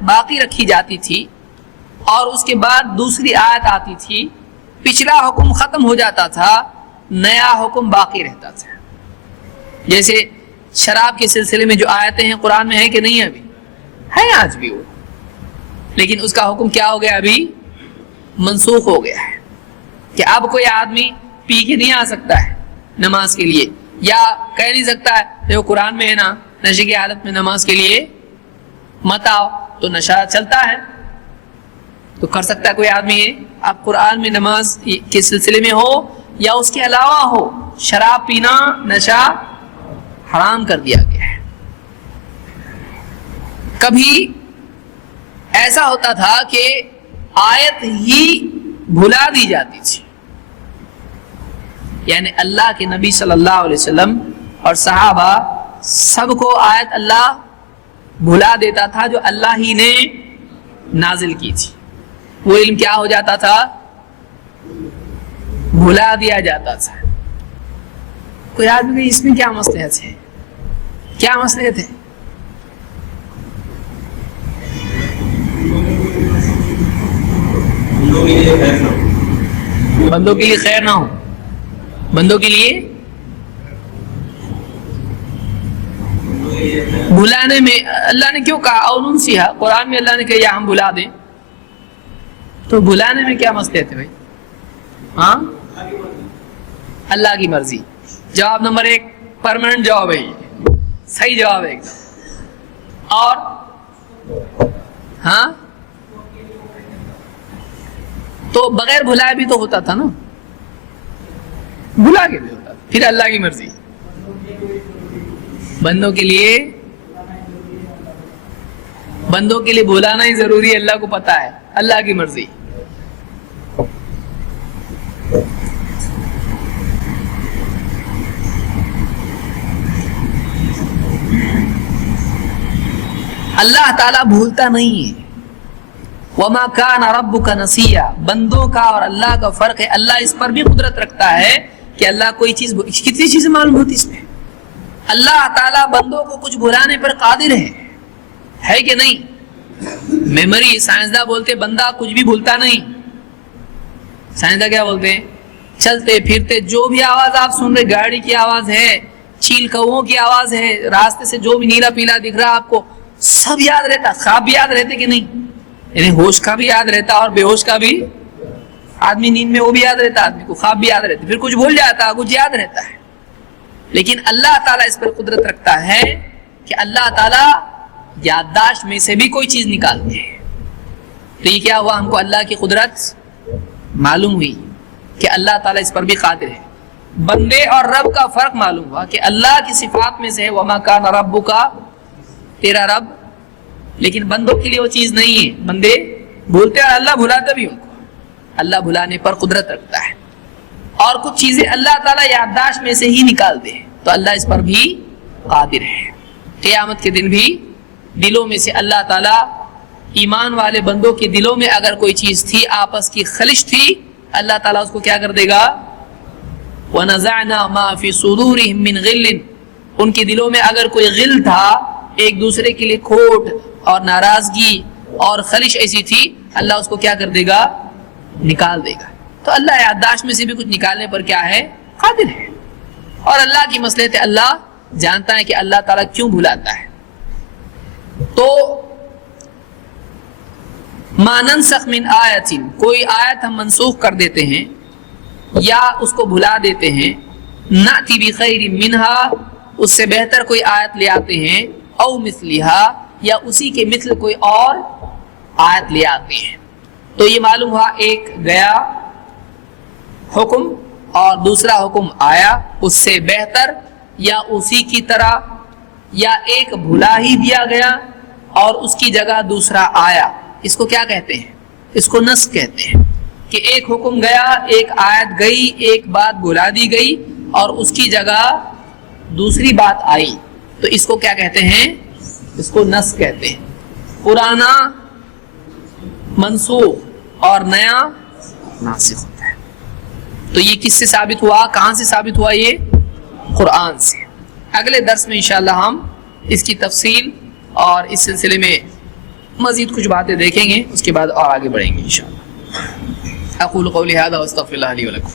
باقی رکھی جاتی تھی اور اس کے بعد دوسری آیت آتی تھی، پچھلا حکم ختم ہو جاتا تھا، نیا حکم باقی رہتا تھا۔ جیسے شراب کے سلسلے میں جو آیتیں ہیں قرآن میں ہے کہ نہیں؟ ابھی ہے، آج بھی وہ، لیکن اس کا حکم کیا ہو گیا؟ ابھی منسوخ ہو گیا ہے کہ اب کوئی آدمی پی کے نہیں آ سکتا ہے نماز کے لیے، یا کہہ نہیں سکتا ہے جو قرآن میں ہے نا، نشے کی حالت میں نماز کے لیے مت آؤ، تو نشہ چلتا ہے تو کر سکتا ہے کوئی آدمی ہے؟ اب قرآن میں نماز کے سلسلے میں ہو یا اس کے علاوہ ہو، شراب پینا، نشہ حرام کر دیا گیا ہے۔ کبھی ایسا ہوتا تھا کہ آیت ہی بھلا دی جاتی تھی، یعنی اللہ کے نبی صلی اللہ علیہ وسلم اور صحابہ سب کو آیت اللہ بھلا دیتا تھا جو اللہ ہی نے نازل کی تھی، وہ علم کیا ہو جاتا تھا؟ بھلا دیا جاتا تھا۔ کوئی آدمی کہ اس میں کیا مصلحت ہے؟ کیا مصلحت ہے؟ بندوں کے لیے خیر نہ ہو، بندوں کے لیے بھلانے میں اللہ نے کیوں کہا؟ او ننسیہا، قرآن میں اللہ نے کہا یا ہم بھلا دیں، تو بھلانے میں کیا مصلحت ہے بھائی؟ ہاں اللہ کی مرضی. جواب نمبر 1 پرماننٹ جواب ہے, صحیح جواب ہے ایک دم. اور ہاں تو بغیر بھلائے بھی تو ہوتا تھا نا, بھلا کے بھی ہوتا. پھر اللہ کی مرضی, بندوں کے لیے بھلانا ہی ضروری ہے, اللہ کو پتا ہے, اللہ کی مرضی. اللہ تعالیٰ بھولتا نہیں ہے. وما کان ربک نسیا, بندوں کا اور اللہ کا فرق ہے. اللہ اس پر بھی قدرت رکھتا ہے کہ اللہ کوئی چیز, کتنی چیزیں معلوم ہوتی اس میں. اللہ تعالیٰ بندوں کو کچھ بھلانے پر قادر ہے کہ نہیں؟ میموری, سائنسداں بولتے بندہ کچھ بھی بھولتا نہیں. سائنسداں کیا بولتے ہیں؟ چلتے پھرتے جو بھی آواز آپ سن رہے, گاڑی کی آواز ہے, چیل کووں کی آواز ہے, راستے سے جو بھی نیلا پیلا دکھ رہا آپ کو, سب یاد رہتا. خواب بھی یاد رہتے کہ نہیں؟ یعنی ہوش کا بھی یاد رہتا اور بے ہوش کا بھی. آدمی نیند میں وہ بھی یاد رہتا, آدمی کو خواب بھی یاد رہتا, پھر کچھ بھول جاتا, کچھ یاد رہتا ہے. لیکن اللہ تعالیٰ اس پر قدرت رکھتا ہے کہ اللہ تعالیٰ یادداشت میں سے بھی کوئی چیز نکالتے ہیں. تو یہ کیا ہوا, ہم کو اللہ کی قدرت معلوم ہوئی کہ اللہ تعالیٰ اس پر بھی قادر ہے. بندے اور رب کا فرق معلوم ہوا کہ اللہ کی صفات میں سے ہے وما کان ربک, تیرا رب, لیکن بندوں کے لیے وہ چیز نہیں ہے. بندے بھولتے اور اللہ بھلاتا بھی ان کو. اللہ بھلانے پر قدرت رکھتا ہے. اور کچھ چیزیں اللہ تعالیٰ یادداشت میں سے ہی نکال دے تو اللہ اس پر بھی قادر ہے. قیامت کے دن بھی دلوں میں سے اللہ تعالیٰ, ایمان والے بندوں کے دلوں میں اگر کوئی چیز تھی, آپس کی خلش تھی, اللہ تعالیٰ اس کو کیا کر دے گا, وَنَزَعْنَا مَا فِي صُدُورِهِم مِّن غِلٍّ, ان کے دلوں میں اگر کوئی غل تھا, ایک دوسرے کے لیے کھوٹ اور ناراضگی اور خلش ایسی تھی, اللہ اس کو کیا کر دے گا, نکال دے گا. تو اللہ یادداشت میں سے بھی کچھ نکالنے پر کیا ہے, قادر ہے. اور اللہ کی مصلحت اللہ جانتا ہے کہ اللہ تعالیٰ کیوں بھلاتا ہے. تو ما ننسخ من آیت, کوئی آیت ہم منسوخ کر دیتے ہیں یا اس کو بھلا دیتے ہیں, نأتی بخیر منہا, اس سے بہتر کوئی آیت لے آتے ہیں, او مثلہا, یا اسی کے مثل کوئی اور آیت لے آتے ہیں. تو یہ معلوم ہوا ایک گیا حکم اور دوسرا حکم آیا اس سے بہتر یا اسی کی طرح, یا ایک بھلا ہی دیا گیا اور اس کی جگہ دوسرا آیا. اس کو کیا کہتے ہیں, اس کو نسخ کہتے ہیں. کہ ایک حکم گیا, ایک آیت گئی, ایک بات بھلا دی گئی اور اس کی جگہ دوسری بات آئی, تو اس کو کیا کہتے ہیں, اس کو نسخ کہتے ہیں. پرانا منسوخ اور نیا ناسخ ہوتا ہے. تو یہ کس سے ثابت ہوا, کہاں سے ثابت ہوا, یہ قرآن سے. اگلے درس میں انشاءاللہ ہم اس کی تفصیل اور اس سلسلے میں مزید کچھ باتیں دیکھیں گے, اس کے بعد اور آگے بڑھیں گے انشاءاللہ. اقول قولی ھذا واستغفر اللہ لی ولکم.